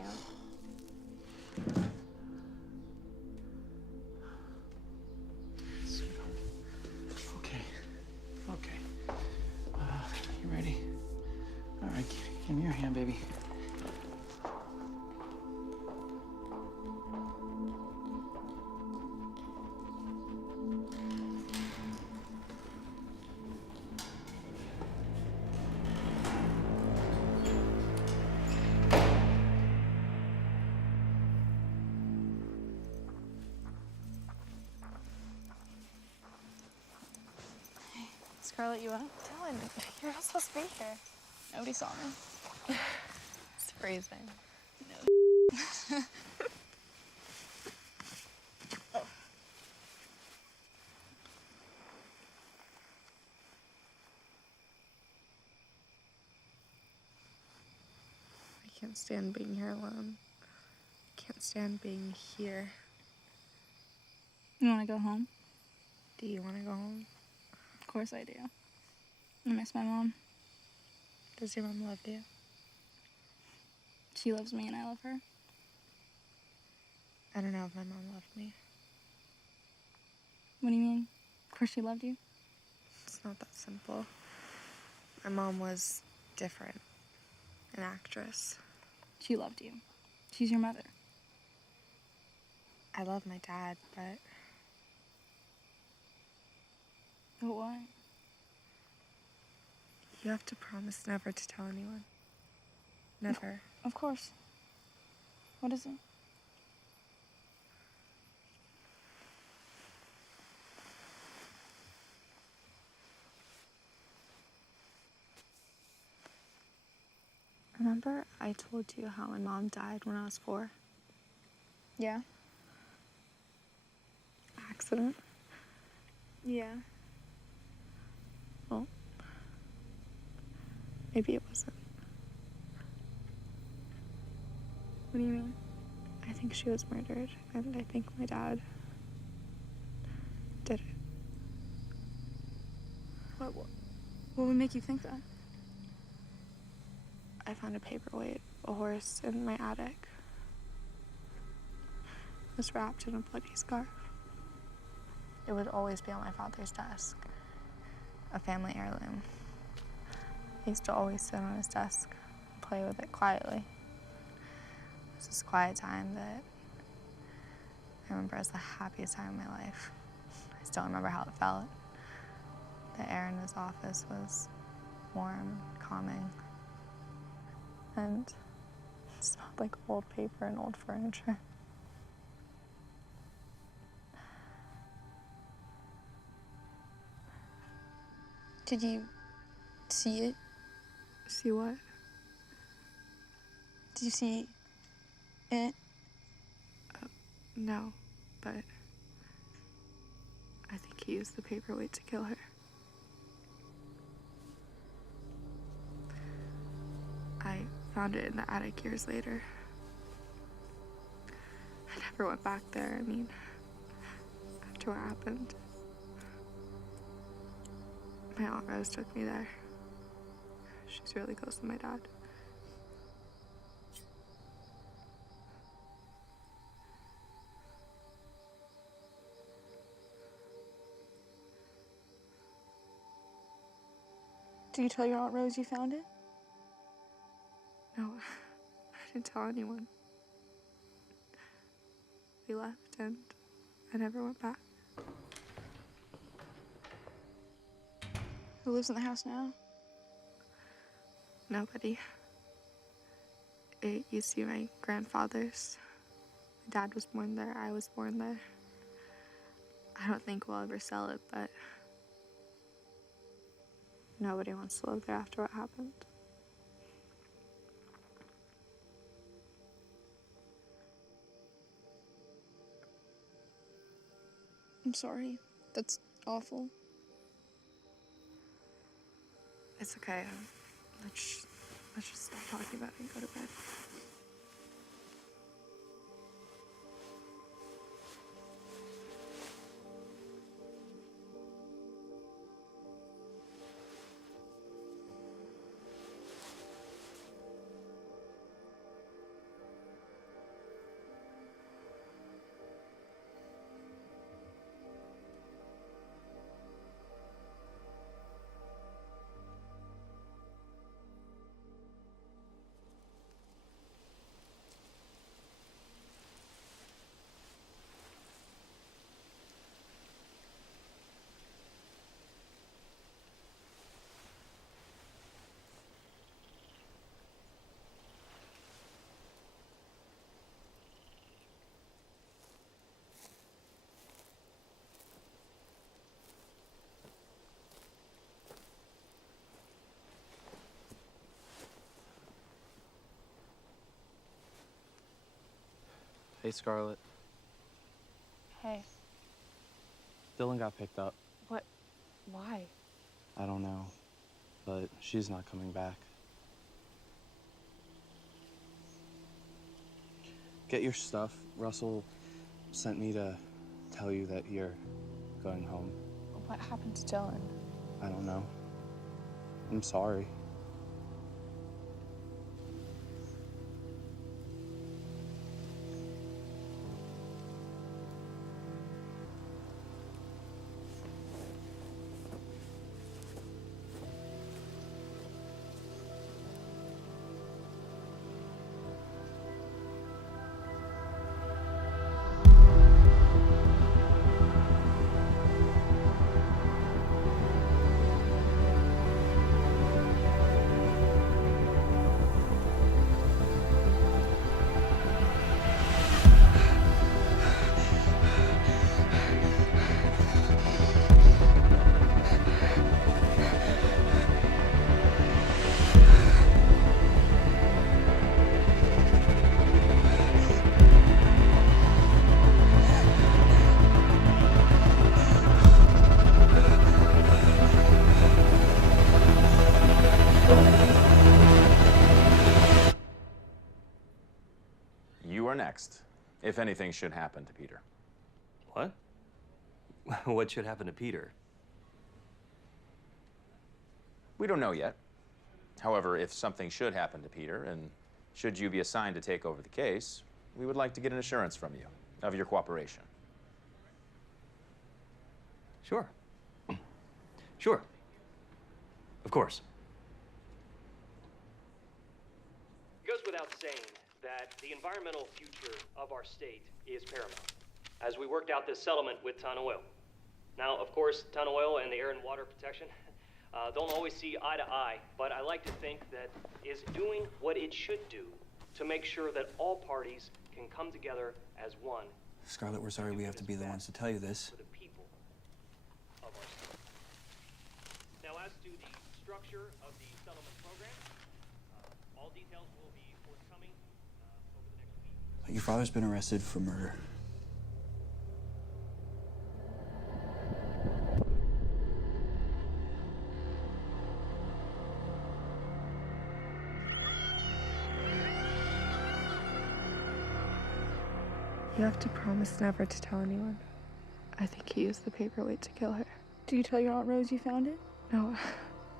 Okay. You ready? All right, give me your hand, baby. Scarlett, you up? Dylan, you're not supposed to be here. Nobody saw me. It's freezing. No. Oh. I can't stand being here alone. I can't stand being here. You want to go home? Do you want to go home? Of course I do. I miss my mom. Does your mom love you? She loves me and I love her. I don't know if my mom loved me. What do you mean? Of course she loved you. It's not that simple. My mom was different. An actress. She loved you. She's your mother. I love my dad, but... But what? You have to promise never to tell anyone. Never. Of course. What is it? Remember I told you how my mom died when I was 4? Yeah. Accident? Yeah. Well, maybe it wasn't. What do you mean? I think she was murdered, and I think my dad did it. What would make you think that? I found a paperweight, a horse, in my attic. It was wrapped in a bloody scarf. It would always be on my father's desk. A family heirloom. He used to always sit on his desk and play with it quietly. It was this quiet time that I remember as the happiest time of my life. I still remember how it felt. The air in his office was warm, calming, and it smelled like old paper and old furniture. Did you see it? See what? Did you see it? No, but I think he used the paperweight to kill her. I found it in the attic years later. I never went back there, I mean, after what happened. My Aunt Rose took me there. She's really close to my dad. Did you tell your Aunt Rose you found it? No, I didn't tell anyone. We left and I never went back. Who lives in the house now? Nobody. It used to be my grandfather's. My dad was born there, I was born there. I don't think we'll ever sell it, but nobody wants to live there after what happened. I'm sorry. That's awful. It's okay. Let's just stop talking about it and go to bed. Hey, Scarlett. Hey, Dylan got picked up. what? Why? I don't know, but she's not coming back. Get your stuff. Russell sent me to tell you that you're going home. What happened to Dylan? I don't know. I'm sorry. You are next, if anything should happen to Peter. What? What should happen to Peter? We don't know yet. However, if something should happen to Peter, and should you be assigned to take over the case, we would like to get an assurance from you of your cooperation. Sure. Sure. Of course. It goes without saying that the environmental future of our state is paramount as we worked out this settlement with Ton Oil. Now, of course, Ton Oil and the Air and Water Protection don't always see eye to eye, but I like to think that is doing what it should do to make sure that all parties can come together as one. Scarlett, we're sorry we have to be the ones to tell you this. For the people of our state. Now, as to the structure of the settlement program, all details will be forthcoming over the next week. Your father's been arrested for murder. You have to promise never to tell anyone. I think he used the paperweight to kill her. Did you tell your Aunt Rose you found it? No,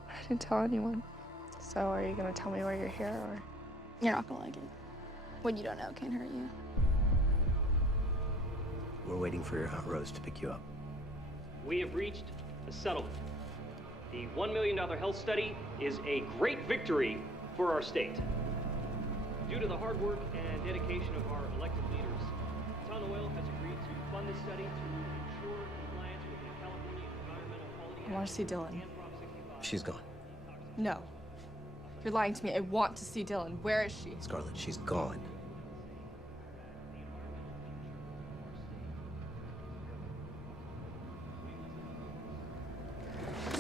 I didn't tell anyone. So are you gonna tell me why you're here, or? You're not gonna like it. What you don't know can't hurt you. We're waiting for your Aunt Rose to pick you up. We have reached a settlement. The $1 million health study is a great victory for our state. Due to the hard work and dedication of our elected leaders, Ton Oil has agreed to fund this study to ensure compliance with the California Environmental Quality Act. I want to see Dylan. She's gone. No. You're lying to me. I want to see Dylan. Where is she? Scarlett, she's gone.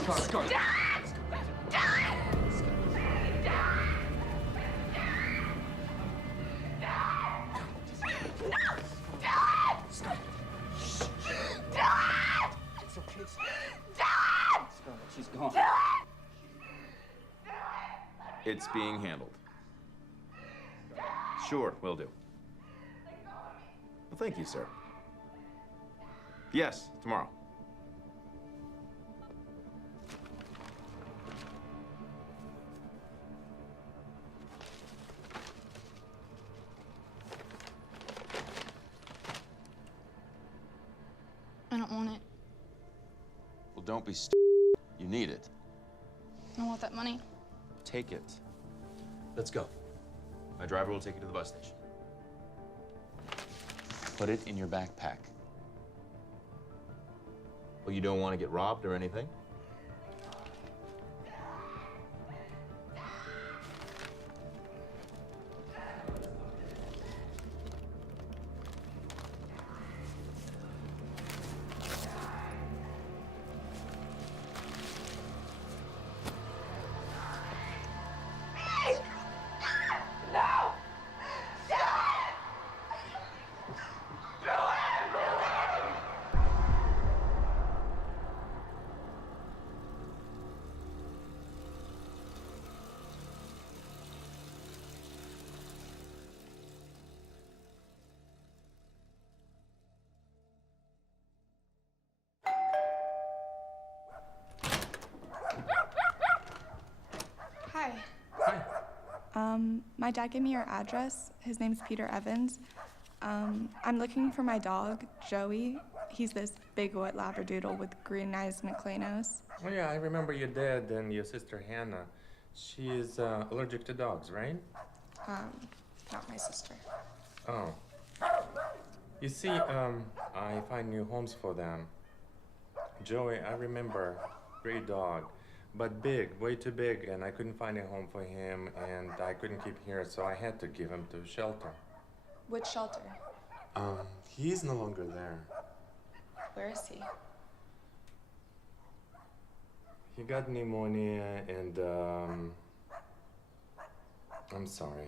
Scarlett. She's gone. It's being handled. Sure, will do. Well, thank you, sir. Yes, tomorrow. I don't want it. Well, don't be You need it. I want that money. Take it. Let's go. My driver will take you to the bus station. Put it in your backpack. Well, you don't want to get robbed or anything? My dad gave me your address. His name's Peter Evans. I'm looking for my dog, Joey. He's this big white labradoodle with green eyes and a clay nose. Oh yeah, I remember your dad and your sister Hannah. She is allergic to dogs, right? Not my sister. Oh. You see, I find new homes for them. Joey, I remember, great dog, but big, way too big, and I couldn't find a home for him, and I couldn't keep here, so I had to give him to a shelter. Which shelter? He's no longer there. Where is he? He got pneumonia, and I'm sorry.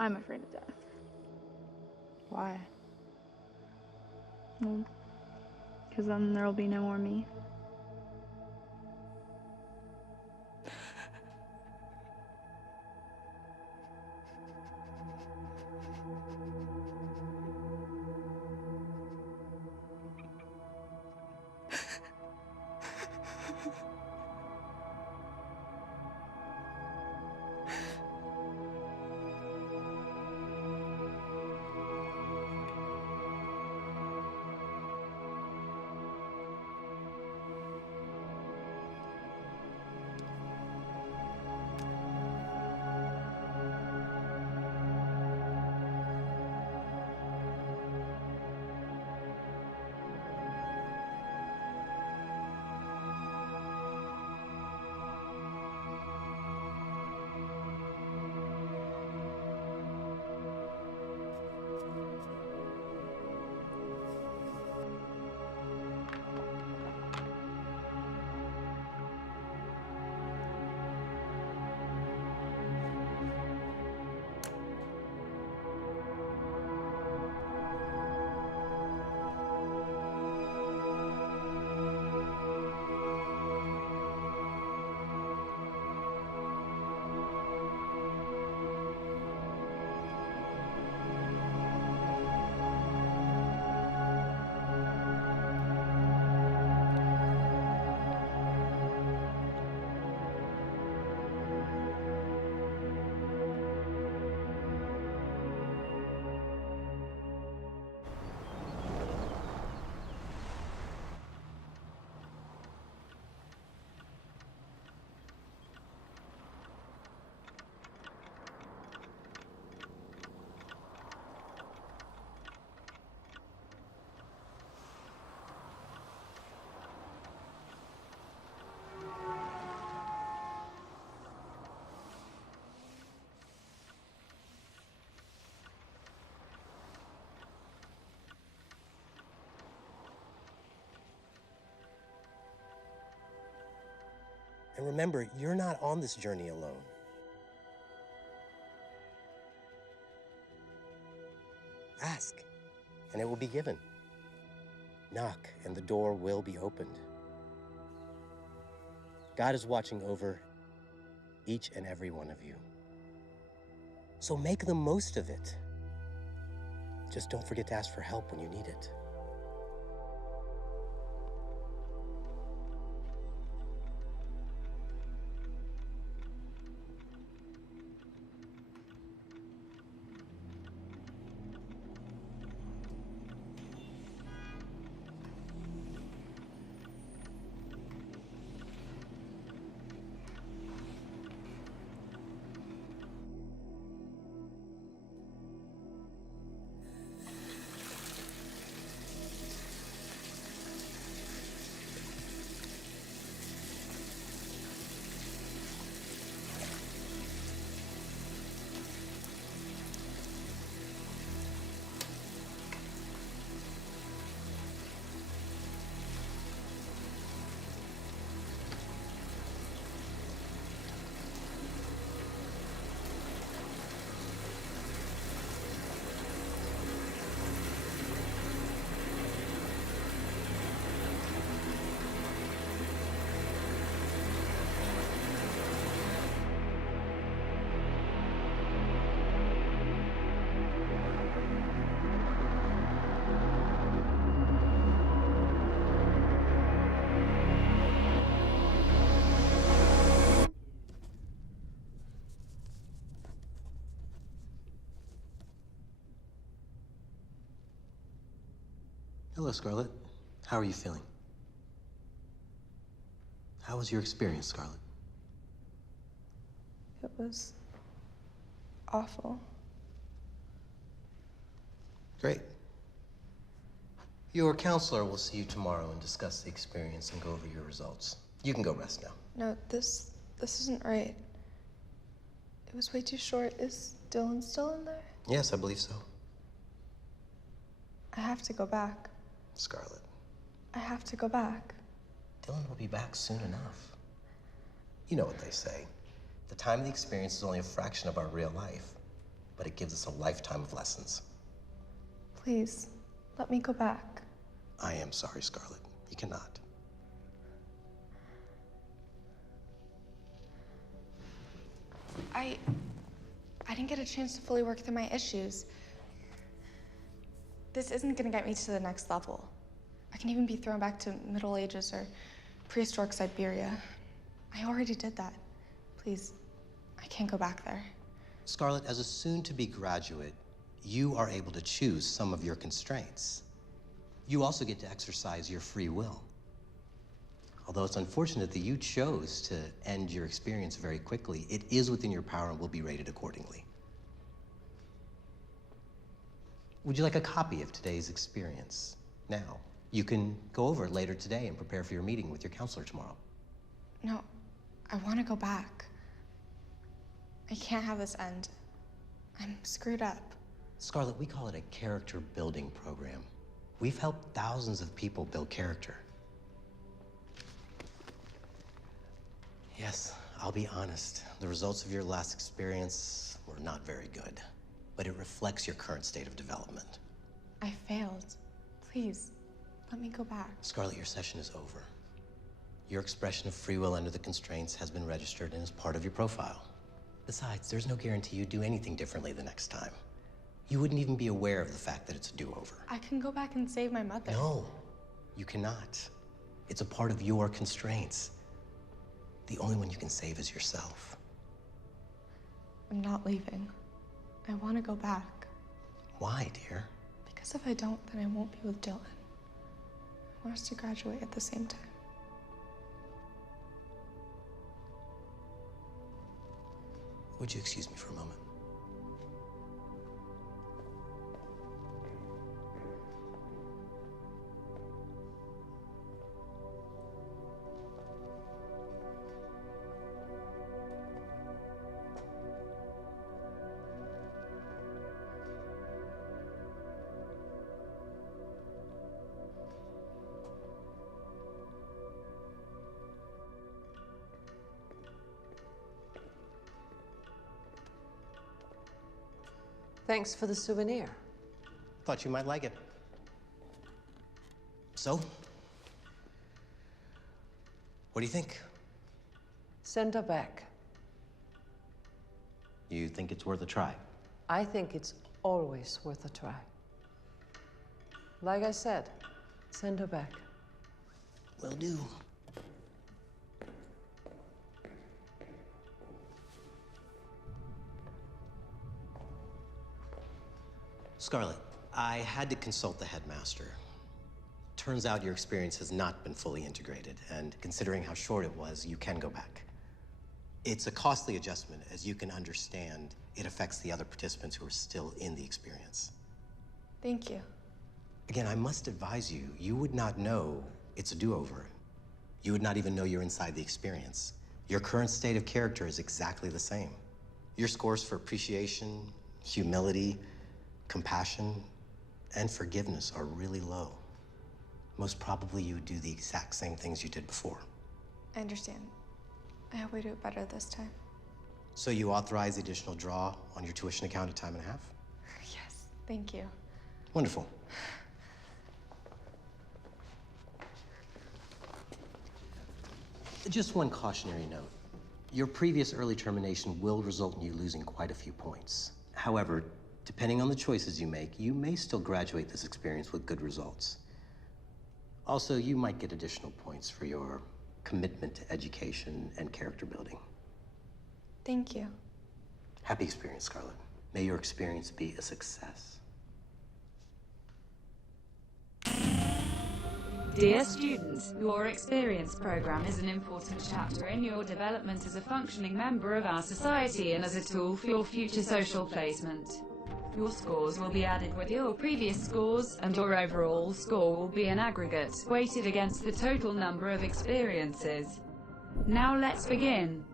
I'm afraid of death. Why? Well, because then there'll be no more me. And remember, you're not on this journey alone. Ask, and it will be given. Knock, and the door will be opened. God is watching over each and every one of you. So make the most of it. Just don't forget to ask for help when you need it. Hello, Scarlett. How are you feeling? How was your experience, Scarlett? It was awful. Great. Your counselor will see you tomorrow and discuss the experience and go over your results. You can go rest now. No, this isn't right. It was way too short. Is Dylan still in there? Yes, I believe so. I have to go back. Scarlett, I have to go back. Dylan will be back soon enough. You know what they say. The time of the experience is only a fraction of our real life, but it gives us a lifetime of lessons. Please, let me go back. I am sorry, Scarlett. You cannot. I didn't get a chance to fully work through my issues. This isn't gonna get me to the next level. I can even be thrown back to Middle Ages or prehistoric Siberia. I already did that. Please, I can't go back there. Scarlett, as a soon-to-be graduate, you are able to choose some of your constraints. You also get to exercise your free will. Although it's unfortunate that you chose to end your experience very quickly, it is within your power and will be rated accordingly. Would you like a copy of today's experience now? You can go over it later today and prepare for your meeting with your counselor tomorrow. No, I want to go back. I can't have this end. I'm screwed up. Scarlett, we call it a character building program. We've helped thousands of people build character. Yes, I'll be honest. The results of your last experience were not very good, but it reflects your current state of development. I failed. Please, let me go back. Scarlett, your session is over. Your expression of free will under the constraints has been registered and is part of your profile. Besides, there's no guarantee you do anything differently the next time. You wouldn't even be aware of the fact that it's a do-over. I can go back and save my mother. No, you cannot. It's a part of your constraints. The only one you can save is yourself. I'm not leaving. I want to go back. Why, dear? Because if I don't, then I won't be with Dylan. I want us to graduate at the same time. Would you excuse me for a moment? Thanks for the souvenir. Thought you might like it. So? What do you think? Send her back. You think it's worth a try? I think it's always worth a try. Like I said, send her back. Will do. Scarlett, I had to consult the headmaster. Turns out your experience has not been fully integrated, and considering how short it was, you can go back. It's a costly adjustment. As you can understand, it affects the other participants who are still in the experience. Thank you. Again, I must advise you, you would not know it's a do-over. You would not even know you're inside the experience. Your current state of character is exactly the same. Your scores for appreciation, humility, compassion, and forgiveness are really low. Most probably you would do the exact same things you did before. I understand. I hope we do it better this time. So you authorize the additional draw on your tuition account at time and a half? Yes, thank you. Wonderful. Just one cautionary note. Your previous early termination will result in you losing quite a few points. However, depending on the choices you make, you may still graduate this experience with good results. Also, you might get additional points for your commitment to education and character building. Thank you. Happy experience, Scarlett. May your experience be a success. Dear students, your experience program is an important chapter in your development as a functioning member of our society and as a tool for your future social placement. Your scores will be added with your previous scores, and your overall score will be an aggregate, weighted against the total number of experiences. Now let's begin.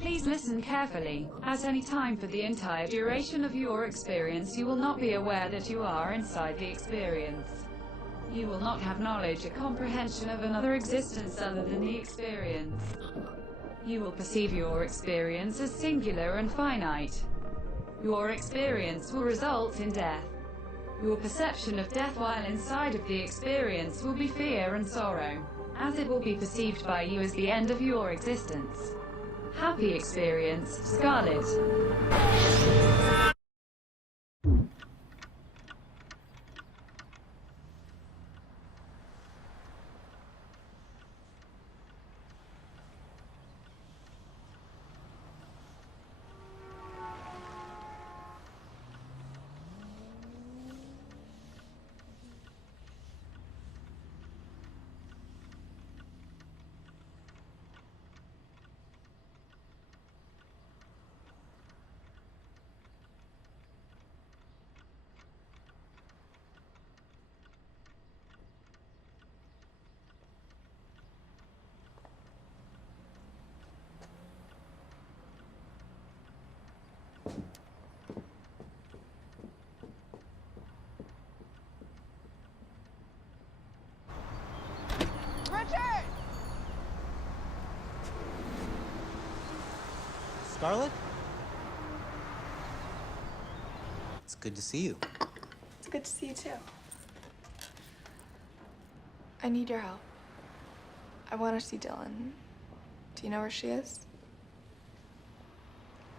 Please listen carefully. At any time for the entire duration of your experience, you will not be aware that you are inside the experience. You will not have knowledge or comprehension of another existence other than the experience. You will perceive your experience as singular and finite. Your experience will result in death. Your perception of death while inside of the experience will be fear and sorrow, as it will be perceived by you as the end of your existence. Happy experience, Scarlet. Richard! Scarlet? It's good to see you. It's good to see you too. I need your help. I want to see Dylan. Do you know where she is?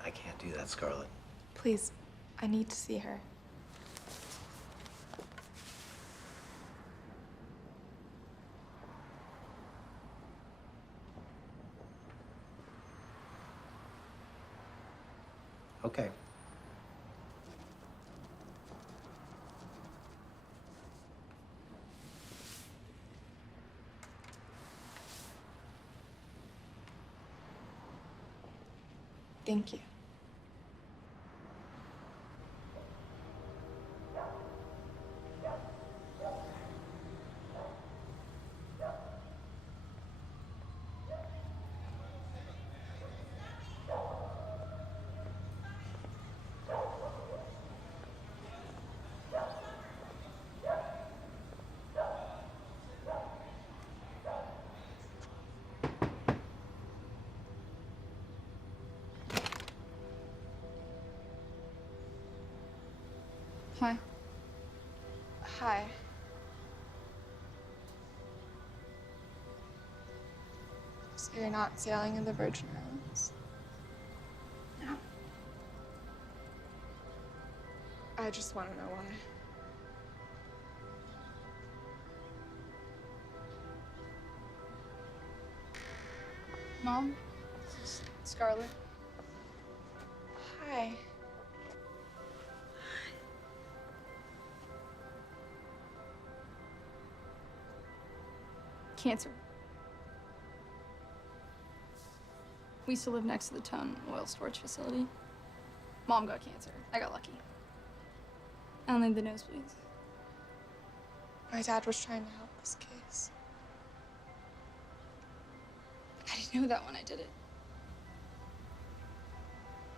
I can't do that, Scarlet. Please, I need to see her. Okay. Thank you. Hi. Hi. So you're not sailing in the Virgin Islands? No. I just want to know why. Mom, this is Scarlet. Hi. Cancer. We used to live next to the town oil storage facility. Mom got cancer. I got lucky. I don't need the nosebleeds. My dad was trying to help this case. I didn't know that when I did it.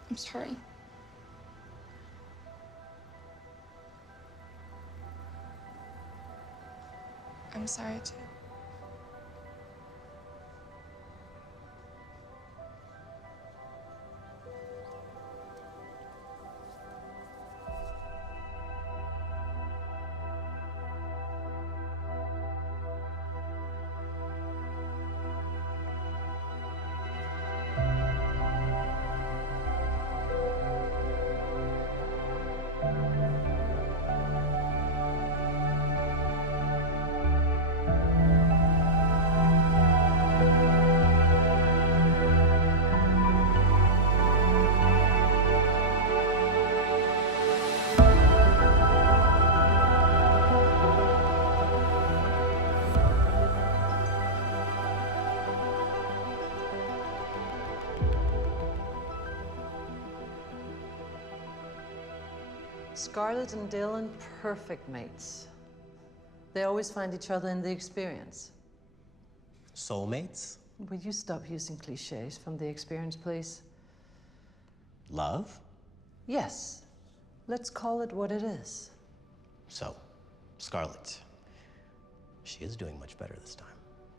I'm sorry. I'm sorry too. Scarlett and Dylan, perfect mates. They always find each other in the experience. Soulmates? Will you stop using cliches from the experience, please? Love? Yes. Let's call it what it is. So, Scarlett. She is doing much better this time.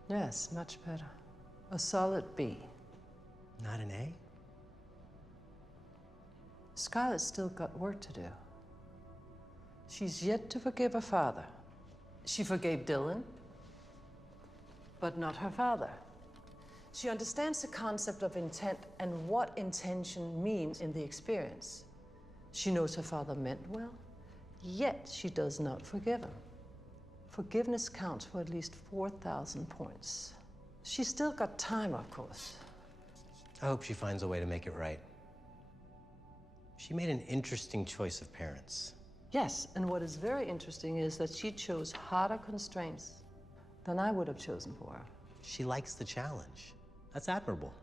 Yes, much better. A solid B. Not an A? Scarlett's still got work to do. She's yet to forgive her father. She forgave Dylan, but not her father. She understands the concept of intent and what intention means in the experience. She knows her father meant well, yet she does not forgive him. Forgiveness counts for at least 4,000 points. She's still got time, of course. I hope she finds a way to make it right. She made an interesting choice of parents. Yes, and what is very interesting is that she chose harder constraints than I would have chosen for her. She likes the challenge. That's admirable.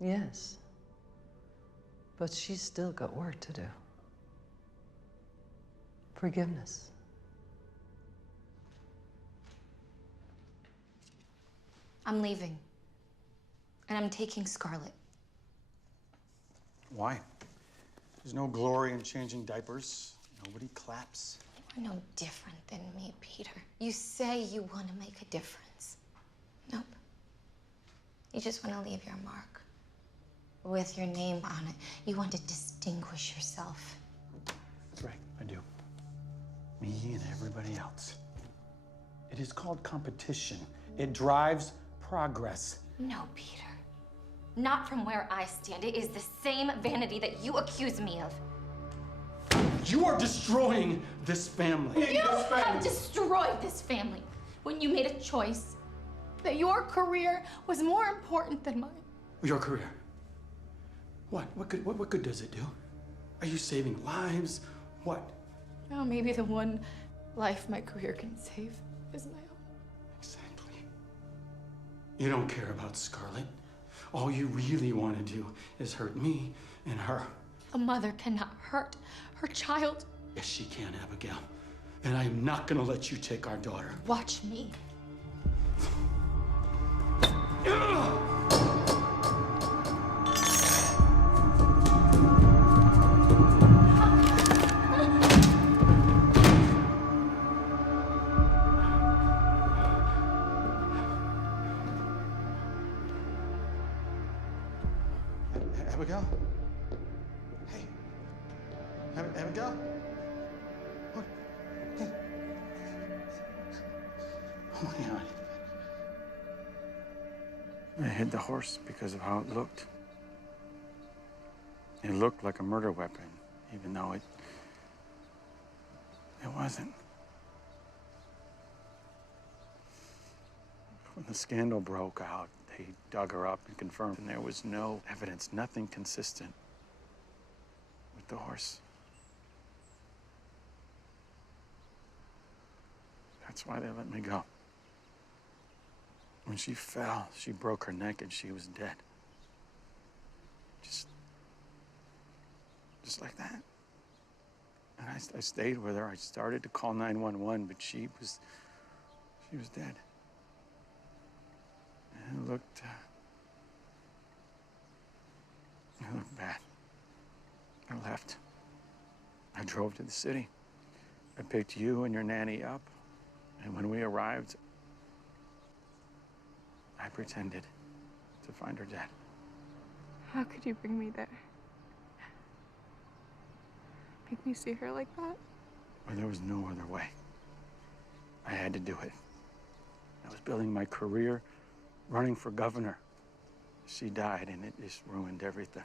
Yes. But she's still got work to do. Forgiveness. I'm leaving. And I'm taking Scarlett. Why? There's no glory in changing diapers. Nobody claps. You're no different than me, Peter. You say you want to make a difference. Nope. You just want to leave your mark. With your name on it. You want to distinguish yourself. That's right, I do. Me and everybody else. It is called competition. It drives progress. No, Peter. Not from where I stand. It is the same vanity that you accuse me of. You are destroying this family. You have destroyed this family when you made a choice that your career was more important than mine. Your career. What? What good does it do? Are you saving lives? What? Oh, maybe the one life my career can save is my own. Exactly. You don't care about Scarlett. All you really want to do is hurt me and her. A mother cannot hurt her child. Yes, she can, Abigail. And I am not going to let you take our daughter. Watch me. Abigail? Hey. Abigail? What? Hey. Oh my God. I hid the horse because of how it looked. It looked like a murder weapon, even though it wasn't. When the scandal broke out, they dug her up and confirmed, and there was no evidence, nothing consistent with the horse. That's why they let me go. When she fell, she broke her neck and she was dead. Just like that. And I stayed with her. I started to call 911, but she was dead. And it looked bad. I left. I drove to the city. I picked you and your nanny up, and when we arrived, I pretended to find her dead. How could you bring me there? Make me see her like that? Well, there was no other way. I had to do it. I was building my career, running for governor. She died, and it just ruined everything.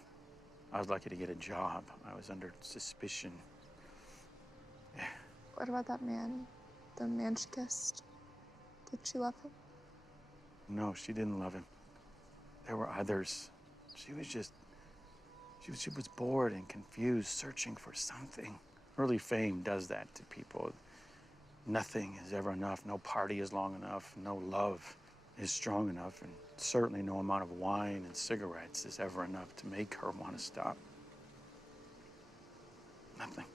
I was lucky to get a job. I was under suspicion. Yeah. What about that man? The man she kissed? Did she love him? No, she didn't love him. There were others. She was bored and confused, searching for something. Early fame does that to people. Nothing is ever enough. No party is long enough. No love is strong enough. And certainly no amount of wine and cigarettes is ever enough to make her want to stop. Nothing.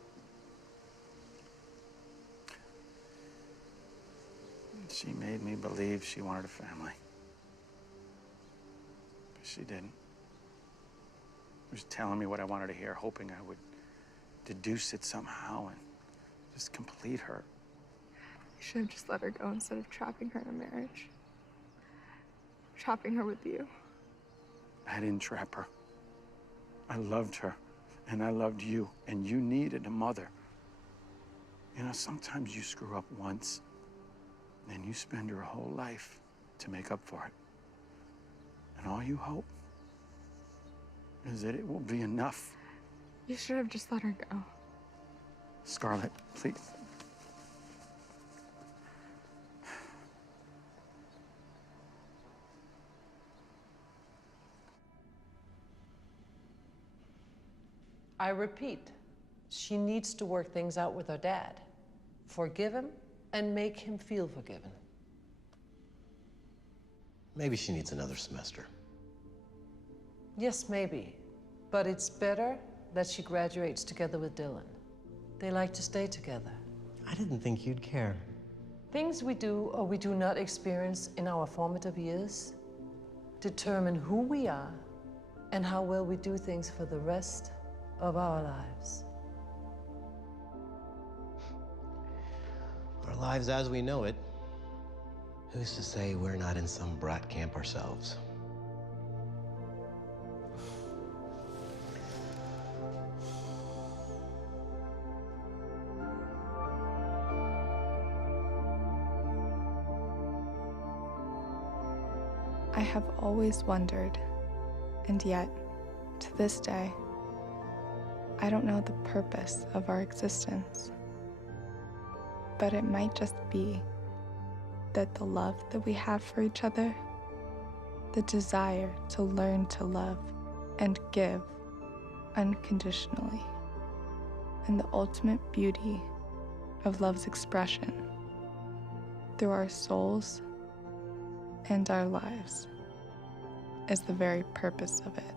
She made me believe she wanted a family. But she didn't. She was telling me what I wanted to hear, hoping I would deduce it somehow and just complete her. You should have just let her go instead of trapping her in a marriage. Trapping her with you. I didn't trap her. I loved her, and I loved you, and you needed a mother. You know, sometimes you screw up once, and you spend your whole life to make up for it. And all you hope is that it will be enough. You should have just let her go. Scarlett, please. I repeat, she needs to work things out with her dad. Forgive him and make him feel forgiven. Maybe she needs another semester. Yes, maybe. But it's better that she graduates together with Dylan. They like to stay together. I didn't think you'd care. Things we do or we do not experience in our formative years determine who we are and how well we do things for the rest of our lives. Our lives as we know it. Who's to say we're not in some brat camp ourselves? I have always wondered, and yet, to this day, I don't know the purpose of our existence. But it might just be that the love that we have for each other, the desire to learn to love and give unconditionally, and the ultimate beauty of love's expression through our souls and our lives is the very purpose of it.